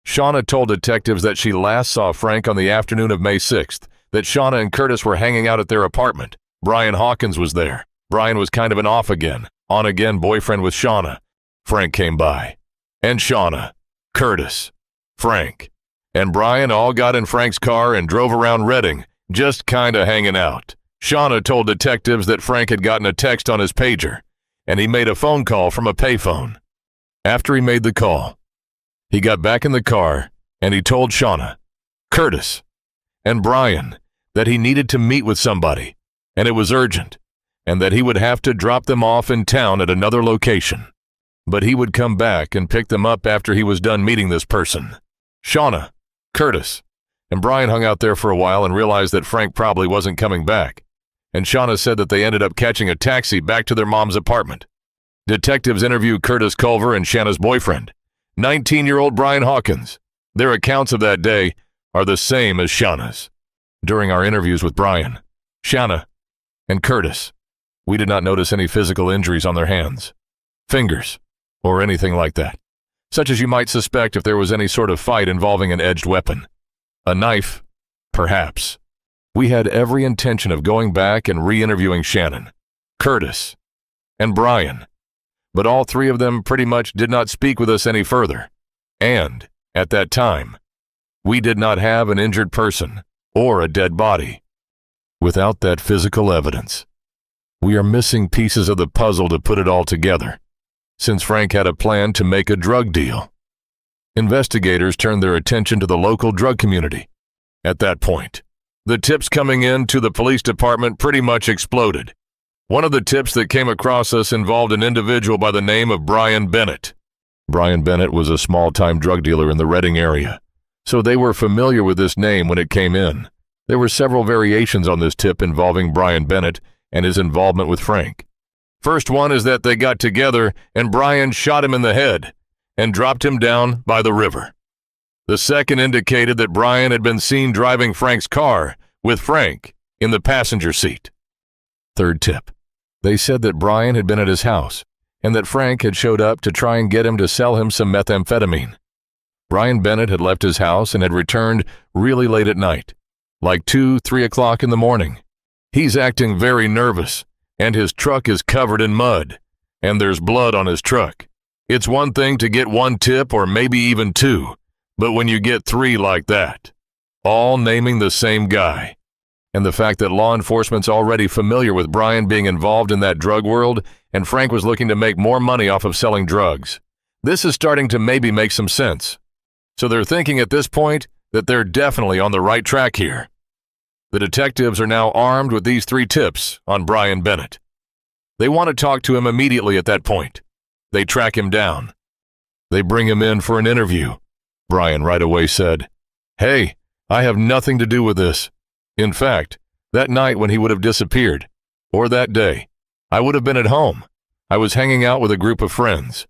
Shauna told detectives that she last saw Frank on the afternoon of May 6th, that Shauna and Curtis were hanging out at their apartment. Brian Hawkins was there. Brian was kind of an off-again, on-again boyfriend with Shauna. Frank came by. And Shauna, Curtis, Frank, and Brian all got in Frank's car and drove around Redding, just kinda hanging out. Shauna told detectives that Frank had gotten a text on his pager, and he made a phone call from a payphone. After he made the call, he got back in the car and he told Shauna, Curtis, and Brian that he needed to meet with somebody, and it was urgent, and that he would have to drop them off in town at another location. but he would come back and pick them up after he was done meeting this person. Shauna, Curtis, and Brian hung out there for a while and realized that Frank probably wasn't coming back. And Shauna said that they ended up catching a taxi back to their mom's apartment. Detectives interviewed Curtis Culver and Shanna's boyfriend, 19-year-old Brian Hawkins. Their accounts of that day are the same as Shauna's. During our interviews with Brian, Shanna, and Curtis, we did not notice any physical injuries on their hands, fingers, or anything like that, such as you might suspect if there was any sort of fight involving an edged weapon. A knife, perhaps. We had every intention of going back and re-interviewing Shannon, Curtis, and Brian, but all three of them pretty much did not speak with us any further. And, at that time, we did not have an injured person or a dead body. Without that physical evidence, we are missing pieces of the puzzle to put it all together, since Frank had a plan to make a drug deal. Investigators turned their attention to the local drug community. At that point, the tips coming in to the police department pretty much exploded. One of the tips that came across us involved an individual by the name of Brian Bennett. Brian Bennett was a small-time drug dealer in the Reading area, so they were familiar with this name when it came in. There were several variations on this tip involving Brian Bennett and his involvement with Frank. First one is that they got together and Brian shot him in the head and dropped him down by the river. The second indicated that Brian had been seen driving Frank's car with Frank in the passenger seat. Third tip. They said that Brian had been at his house and that Frank had showed up to try and get him to sell him some methamphetamine. Brian Bennett had left his house and had returned really late at night, like 2-3 o'clock in the morning. He's acting very nervous, and his truck is covered in mud, and there's blood on his truck. It's one thing to get one tip or maybe even two, but when you get three like that, all naming the same guy, and the fact that law enforcement's already familiar with Brian being involved in that drug world, and Frank was looking to make more money off of selling drugs, this is starting to maybe make some sense. So they're thinking at this point that they're definitely on the right track here. The detectives are now armed with these three tips on Brian Bennett. They want to talk to him immediately at that point. They track him down. They bring him in for an interview. Brian right away said, "Hey, I have nothing to do with this. In fact, that night when he would have disappeared, or that day, I would have been at home. I was hanging out with a group of friends.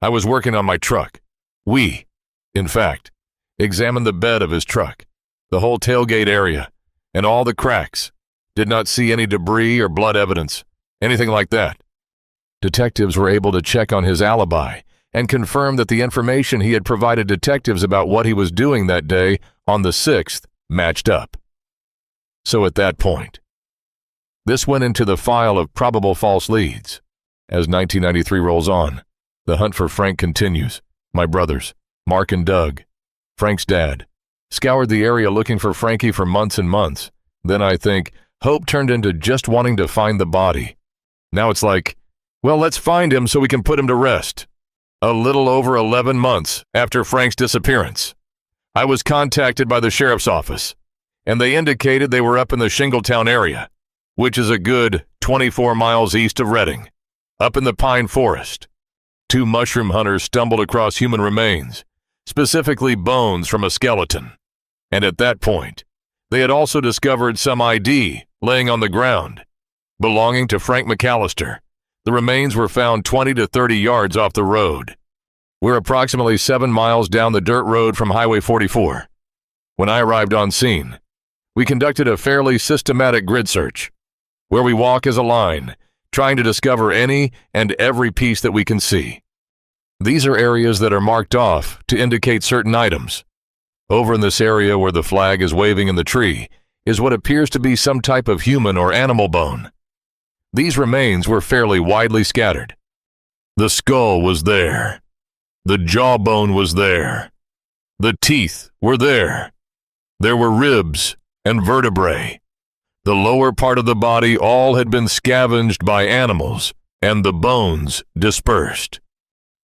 I was working on my truck. We, in fact, examined the bed of his truck, the whole tailgate area, and all the cracks. Did not see any debris or blood evidence, anything like that." Detectives were able to check on his alibi and confirm that the information he had provided detectives about what he was doing that day on the 6th matched up. So at that point, this went into the file of probable false leads. As 1993 rolls on, the hunt for Frank continues. My brothers, Mark and Doug, Frank's dad, scoured the area looking for Frankie for months and months. Then I think hope turned into just wanting to find the body. Now it's like, well, let's find him so we can put him to rest. A little over 11 months after Frank's disappearance, I was contacted by the sheriff's office, and they indicated they were up in the Shingletown area, which is a good 24 miles east of Reading, up in the pine forest. 2 mushroom hunters stumbled across human remains, specifically bones from a skeleton. And at that point, they had also discovered some ID laying on the ground, belonging to Frank McAllister. The remains were found 20 to 30 yards off the road. We're approximately 7 miles down the dirt road from Highway 44. When I arrived on scene, we conducted a fairly systematic grid search, where we walk as a line, trying to discover any and every piece that we can see. These are areas that are marked off to indicate certain items. Over in this area where the flag is waving in the tree is what appears to be some type of human or animal bone. These remains were fairly widely scattered. The skull was there. The jawbone was there. The teeth were there. There were ribs and vertebrae. The lower part of the body all had been scavenged by animals, and the bones dispersed.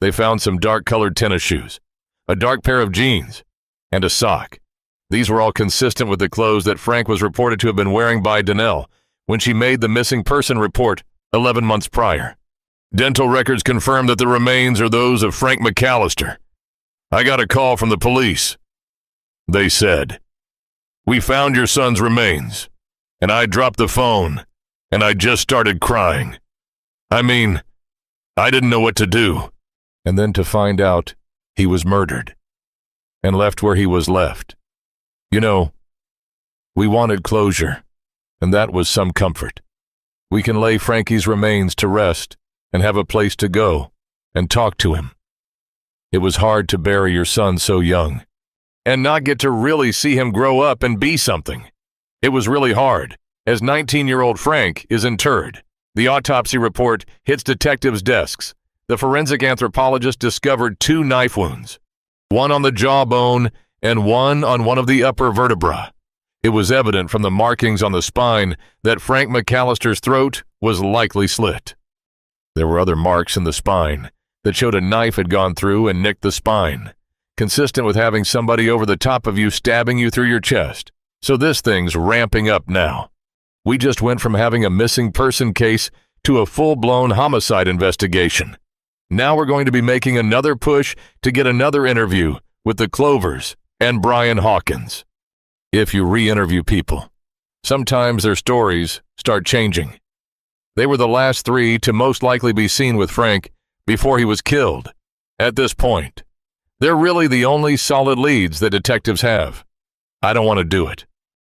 They found some dark-colored tennis shoes, a dark pair of jeans, and a sock. These were all consistent with the clothes that Frank was reported to have been wearing by Donnell when she made the missing person report 11 months prior. Dental records confirm that the remains are those of Frank McAllister. I got a call from the police. They said, "We found your son's remains." And I dropped the phone, and I just started crying. I mean, I didn't know what to do. And then to find out he was murdered and left where he was left. You know, we wanted closure, and that was some comfort. We can lay Frankie's remains to rest and have a place to go and talk to him. It was hard to bury your son so young and not get to really see him grow up and be something. It was really hard, as 19-year-old Frank is interred. The autopsy report hits detectives' desks. The forensic anthropologist discovered 2 knife wounds, one on the jawbone and one on one of the upper vertebrae. It was evident from the markings on the spine that Frank McAllister's throat was likely slit. There were other marks in the spine that showed a knife had gone through and nicked the spine, consistent with having somebody over the top of you stabbing you through your chest. So this thing's ramping up now. We just went from having a missing person case to a full-blown homicide investigation. Now we're going to be making another push to get another interview with the Clovers and Brian Hawkins. If you re-interview people, sometimes their stories start changing. They were the last 3 to most likely be seen with Frank before he was killed. At this point, they're really the only solid leads that detectives have. I don't want to do it.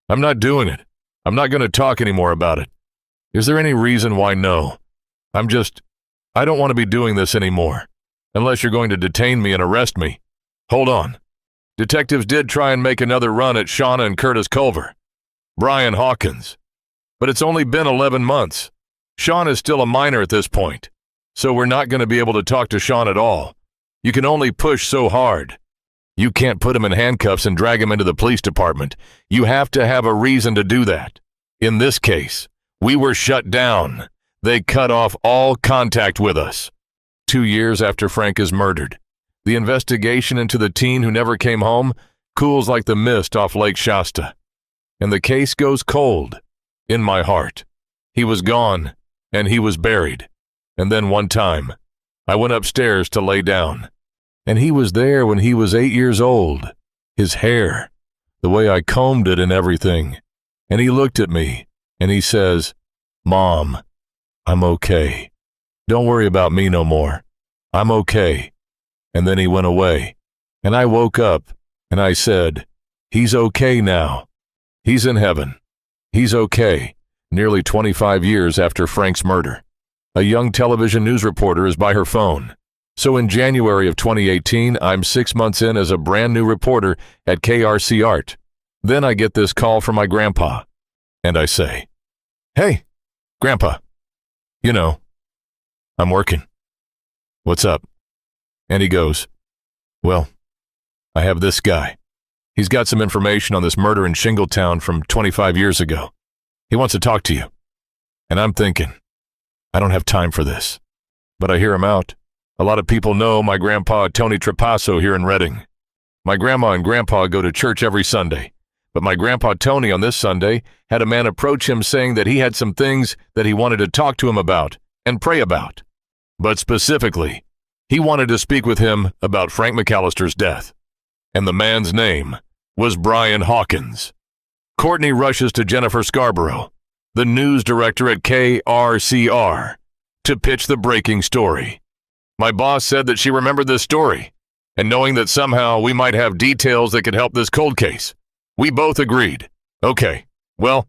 I'm not doing it. I'm not going to talk anymore about it. Is there any reason why no? I don't want to be doing this anymore, unless you're going to detain me and arrest me. Hold on. Detectives did try and make another run at Shauna and Curtis Culver, Brian Hawkins, but it's only been 11 months. Sean is still a minor at this point, so we're not going to be able to talk to Sean at all. You can only push so hard. You can't put him in handcuffs and drag him into the police department. You have to have a reason to do that. In this case, we were shut down. They cut off all contact with us. 2 years after Frank is murdered, the investigation into the teen who never came home cools like the mist off Lake Shasta. And the case goes cold in my heart. He was gone, and he was buried. And then one time, I went upstairs to lay down. And he was there when he was 8 years old. His hair, the way I combed it and everything. And he looked at me, and he says, "Mom, I'm okay. Don't worry about me no more. I'm okay." And then he went away. And I woke up, and I said, "He's okay now. He's in heaven. He's okay." Nearly 25 years after Frank's murder. A young television news reporter is by her phone. So in January of 2018, I'm 6 months in as a brand new reporter at KRC Art. Then I get this call from my grandpa. And I say, "Hey, Grandpa, you know, I'm working. What's up?" And he goes, "Well, I have this guy. He's got some information on this murder in Shingletown from 25 years ago. He wants to talk to you." And I'm thinking, I don't have time for this. But I hear him out. A lot of people know my grandpa Tony Trapasso here in Redding. My grandma and grandpa go to church every Sunday. But my grandpa Tony on this Sunday had a man approach him saying that he had some things that he wanted to talk to him about and pray about. But specifically, he wanted to speak with him about Frank McAllister's death. And the man's name was Brian Hawkins. Courtney rushes to Jennifer Scarborough, the news director at KRCR, to pitch the breaking story. My boss said that she remembered this story, and knowing that somehow we might have details that could help this cold case, we both agreed. Okay, well,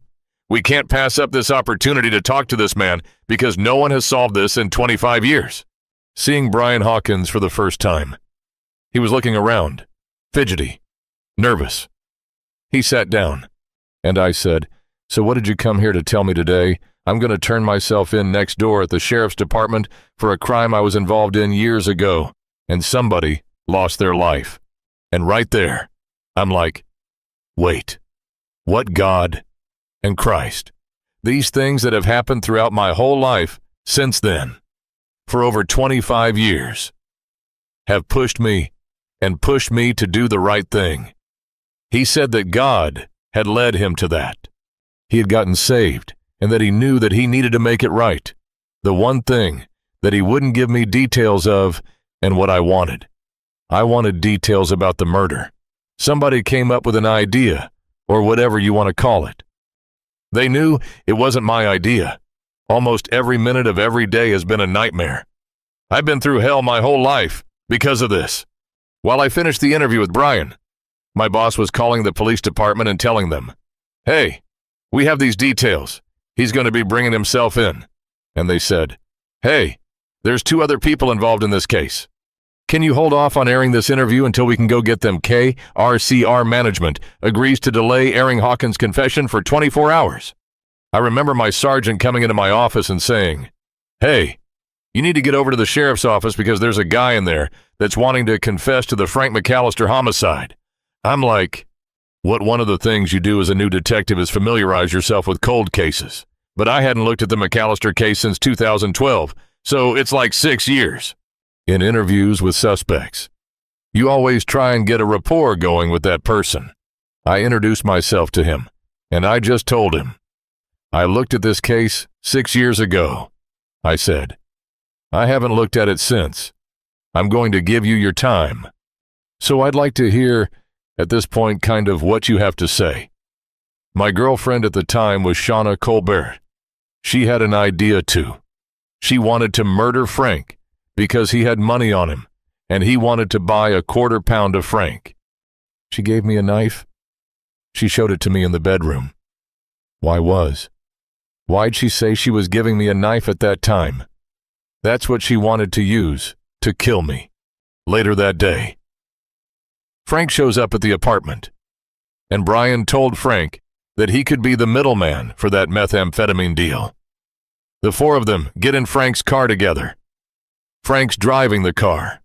we can't pass up this opportunity to talk to this man because no one has solved this in 25 years. Seeing Brian Hawkins for the first time, he was looking around, fidgety, nervous. He sat down, and I said, "So what did you come here to tell me today? I'm going to turn myself in next door at the sheriff's department for a crime I was involved in years ago, and somebody lost their life." And right there, I'm like, wait, what God and Christ? These things that have happened throughout my whole life since then, for over 25 years, have pushed me and pushed me to do the right thing. He said that God had led him to that. He had gotten saved, and that he knew that he needed to make it right. The one thing that he wouldn't give me details of and what I wanted. I wanted details about the murder. Somebody came up with an idea, or whatever you want to call it. They knew it wasn't my idea. Almost every minute of every day has been a nightmare. I've been through hell my whole life because of this. While I finished the interview with Brian, my boss was calling the police department and telling them, "Hey, we have these details. He's going to be bringing himself in." And they said, "Hey, there's 2 other people involved in this case. Can you hold off on airing this interview until we can go get them? KRCR management agrees to delay airing Hawkins' confession for 24 hours. I remember my sergeant coming into my office and saying, "Hey, you need to get over to the sheriff's office because there's a guy in there that's wanting to confess to the Frank McAllister homicide." I'm like, what one of the things you do as a new detective is familiarize yourself with cold cases. But I hadn't looked at the McAllister case since 2012, so it's like 6 years. In interviews with suspects, you always try and get a rapport going with that person. I introduced myself to him, and I just told him, "I looked at this case 6 years ago." I said, "I haven't looked at it since. I'm going to give you your time. So I'd like to hear, at this point, kind of what you have to say." My girlfriend at the time was Shauna Colbert. She had an idea too. She wanted to murder Frank because he had money on him, and he wanted to buy a 1/4 pound of Frank. She gave me a knife. She showed it to me in the bedroom. Why'd she say she was giving me a knife at that time? That's what she wanted to use to kill me. Later that day, Frank shows up at the apartment, and Brian told Frank that he could be the middleman for that methamphetamine deal. The 4 of them get in Frank's car together. Frank's driving the car.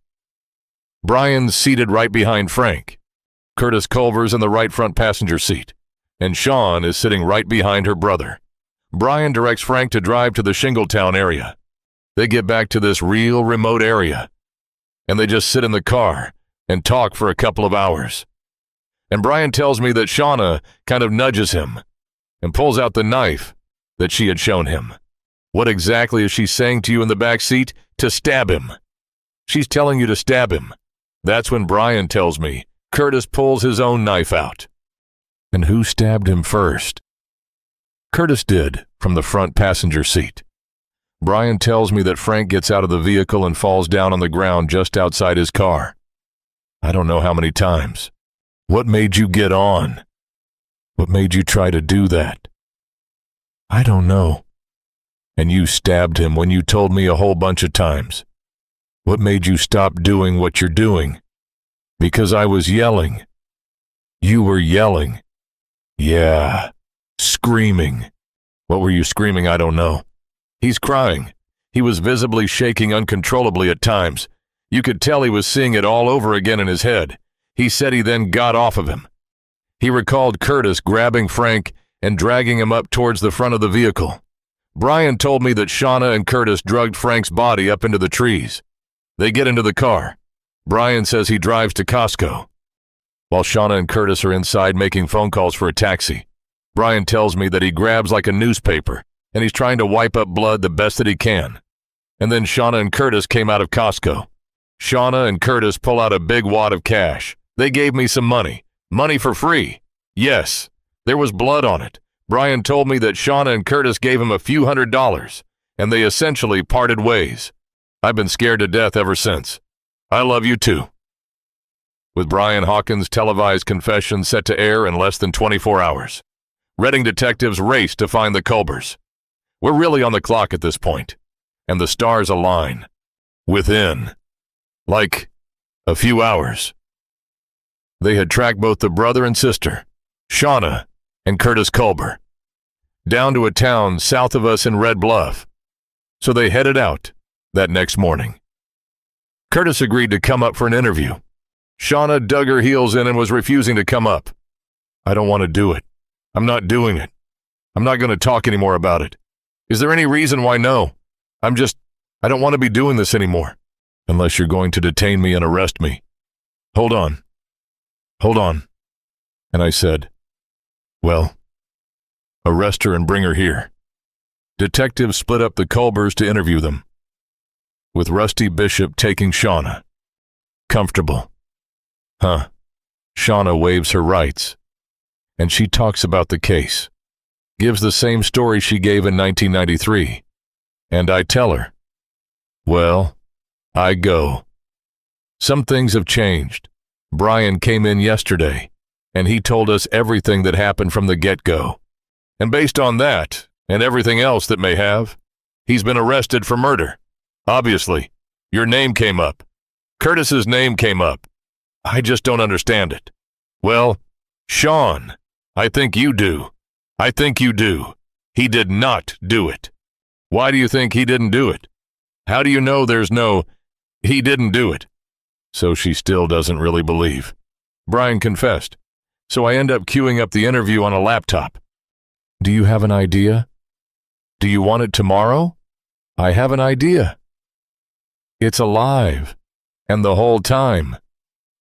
Brian's seated right behind Frank. Curtis Culver's in the right front passenger seat, and Sean is sitting right behind her brother. Brian directs Frank to drive to the Shingletown area. They get back to this real remote area, and they just sit in the car and talk for a couple of hours. And Brian tells me that Shauna kind of nudges him and pulls out the knife that she had shown him. What exactly is she saying to you in the back seat? To stab him. She's telling you to stab him. That's when Brian tells me Curtis pulls his own knife out. And who stabbed him first? Curtis did, from the front passenger seat. Brian tells me that Frank gets out of the vehicle and falls down on the ground just outside his car. I don't know how many times. What made you get on? What made you try to do that? I don't know. And you stabbed him when you told me a whole bunch of times. What made you stop doing what you're doing? Because I was yelling. You were yelling. Yeah, screaming. What were you screaming? I don't know. He's crying. He was visibly shaking uncontrollably at times. You could tell he was seeing it all over again in his head. He said he then got off of him. He recalled Curtis grabbing Frank and dragging him up towards the front of the vehicle. Brian told me that Shauna and Curtis drugged Frank's body up into the trees. They get into the car. Brian says he drives to Costco. While Shauna and Curtis are inside making phone calls for a taxi, Brian tells me that he grabs like a newspaper and he's trying to wipe up blood the best that he can. And then Shauna and Curtis came out of Costco. Shauna and Curtis pull out a big wad of cash. They gave me some money. Money for free. Yes, there was blood on it. Brian told me that Shauna and Curtis gave him a few $100s, and they essentially parted ways. I've been scared to death ever since. I love you too. With Brian Hawkins' televised confession set to air in less than 24 hours, Reading detectives race to find the Culbers. We're really on the clock at this point, and the stars align. Within, like, a few hours. They had tracked both the brother and sister, Shauna and Curtis Culber, down to a town south of us in Red Bluff. So they headed out that next morning. Curtis agreed to come up for an interview. Shauna dug her heels in and was refusing to come up. I don't want to do it. I'm not doing it. I'm not going to talk anymore about it. Is there any reason why no? I don't want to be doing this anymore. Unless you're going to detain me and arrest me. Hold on. And I said, well, arrest her and bring her here. Detectives split up the Culbers to interview them. with Rusty Bishop taking Shauna. Comfortable. Huh. Shauna waives her rights, and she talks about the case. Gives the same story she gave in 1993. And I tell her, well, I go. Some things have changed. Brian came in yesterday, and he told us everything that happened from the get-go. And based on that, and everything else that may have, he's been arrested for murder. Obviously, your name came up. Curtis's name came up. I just don't understand it. Well, Sean, I think you do. I think you do. He did not do it. Why do you think he didn't do it? How do you know there's no, he didn't do it? So she still doesn't really believe. Brian confessed. So I end up queuing up the interview on a laptop. Do you have an idea? Do you want it tomorrow? I have an idea. It's alive. And the whole time,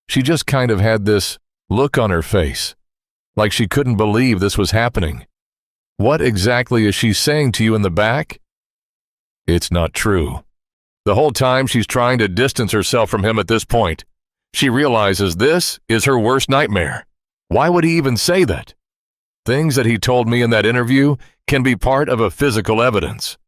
she just kind of had this look on her face, like she couldn't believe this was happening. What exactly is she saying to you in the back? It's not true. The whole time she's trying to distance herself from him at this point. She realizes this is her worst nightmare. Why would he even say that? Things that he told me in that interview can be part of a physical evidence.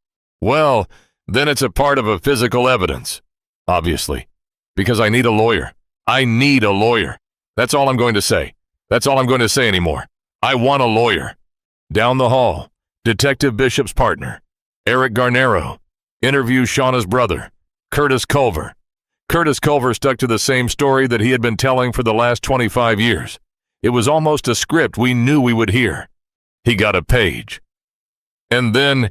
Well, then it's a part of a physical evidence, obviously, because I need a lawyer. I need a lawyer. That's all I'm going to say. That's all I'm going to say anymore. I want a lawyer. Down the hall, Detective Bishop's partner, Eric Garnero, interviews Shauna's brother, Curtis Culver. Curtis Culver stuck to the same story that he had been telling for the last 25 years. It was almost a script we knew we would hear. He got a page. And then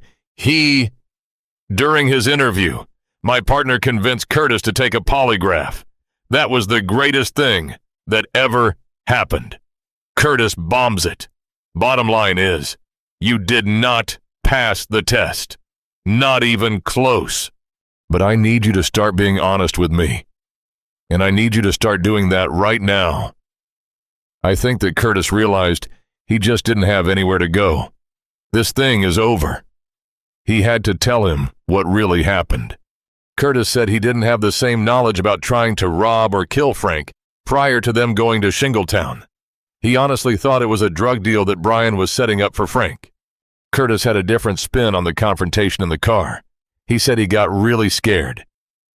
during his interview, my partner convinced Curtis to take a polygraph. That was the greatest thing that ever happened. Curtis bombs it. Bottom line is, you did not pass the test. Not even close. But I need you to start being honest with me. And I need you to start doing that right now. I think that Curtis realized he just didn't have anywhere to go. This thing is over. He had to tell him what really happened. Curtis said he didn't have the same knowledge about trying to rob or kill Frank prior to them going to Shingletown. He honestly thought it was a drug deal that Brian was setting up for Frank. Curtis had a different spin on the confrontation in the car. He said he got really scared.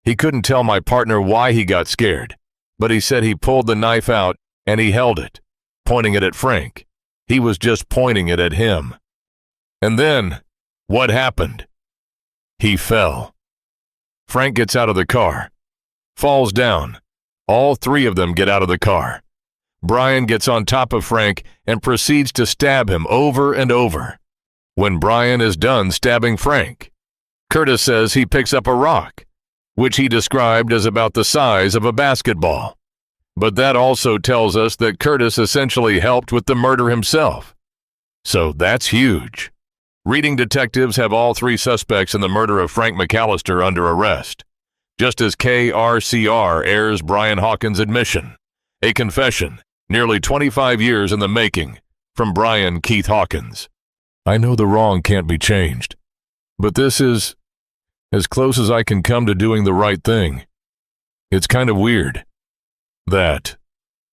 He couldn't tell my partner why he got scared, but he said he pulled the knife out and he held it, pointing it at Frank. He was just pointing it at him. And then, what happened? He fell. Frank gets out of the car, falls down. All three of them get out of the car. Brian gets on top of Frank and proceeds to stab him over and over. When Brian is done stabbing Frank, Curtis says he picks up a rock, which he described as about the size of a basketball. But that also tells us that Curtis essentially helped with the murder himself. So that's huge. Reading detectives have all three suspects in the murder of Frank McAllister under arrest, just as KRCR airs Brian Hawkins' admission, a confession, nearly 25 years in the making, from Brian Keith Hawkins. I know the wrong can't be changed, but this is as close as I can come to doing the right thing. It's kind of weird that,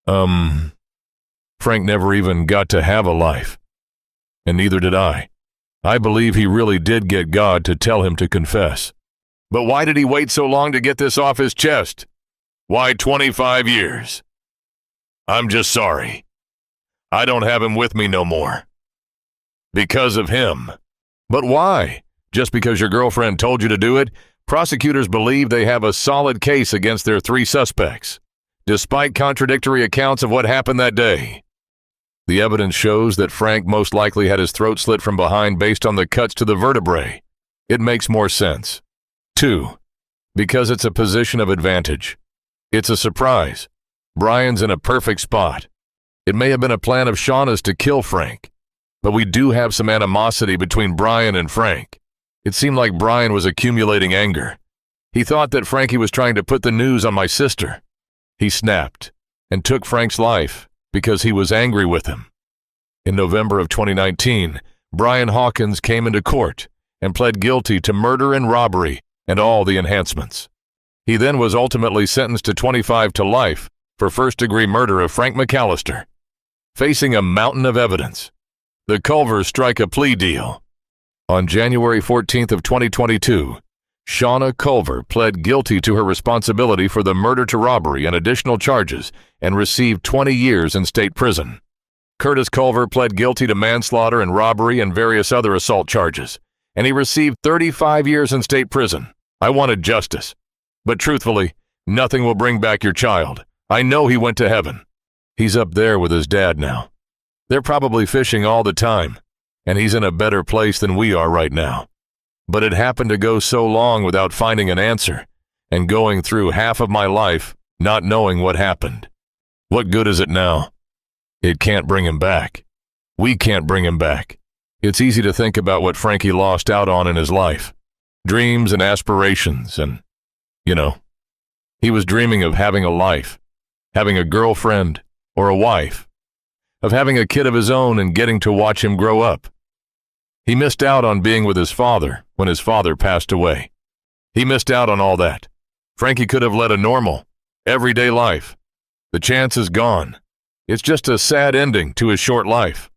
Frank never even got to have a life, and neither did I. I believe he really did get God to tell him to confess. But why did he wait so long to get this off his chest? Why 25 years? I'm just sorry. I don't have him with me no more. Because of him. But why? Just because your girlfriend told you to do it? Prosecutors believe they have a solid case against their three suspects, despite contradictory accounts of what happened that day. The evidence shows that Frank most likely had his throat slit from behind based on the cuts to the vertebrae. It makes more sense. 2. Because it's a position of advantage. It's a surprise. Brian's in a perfect spot. It may have been a plan of Shauna's to kill Frank, but we do have some animosity between Brian and Frank. It seemed like Brian was accumulating anger. He thought that Frankie was trying to put the news on my sister. He snapped and took Frank's life because he was angry with him. In November of 2019, Brian Hawkins came into court and pled guilty to murder and robbery and all the enhancements. He then was ultimately sentenced to 25 to life for first-degree murder of Frank McAllister. Facing a mountain of evidence, the Culvers strike a plea deal. On January 14th of 2022, Shauna Culver pled guilty to her responsibility for the murder to robbery and additional charges and received 20 years in state prison. Curtis Culver pled guilty to manslaughter and robbery and various other assault charges, and he received 35 years in state prison. I wanted justice. But truthfully, nothing will bring back your child. I know he went to heaven. He's up there with his dad now. They're probably fishing all the time, and he's in a better place than we are right now. But it happened to go so long without finding an answer, and going through half of my life not knowing what happened. What good is it now? It can't bring him back. We can't bring him back. It's easy to think about what Frankie lost out on in his life. Dreams and aspirations and, he was dreaming of having a life, having a girlfriend or a wife, of having a kid of his own and getting to watch him grow up. He missed out on being with his father when his father passed away. He missed out on all that. Frankie could have led a normal, everyday life. The chance is gone. It's just a sad ending to his short life.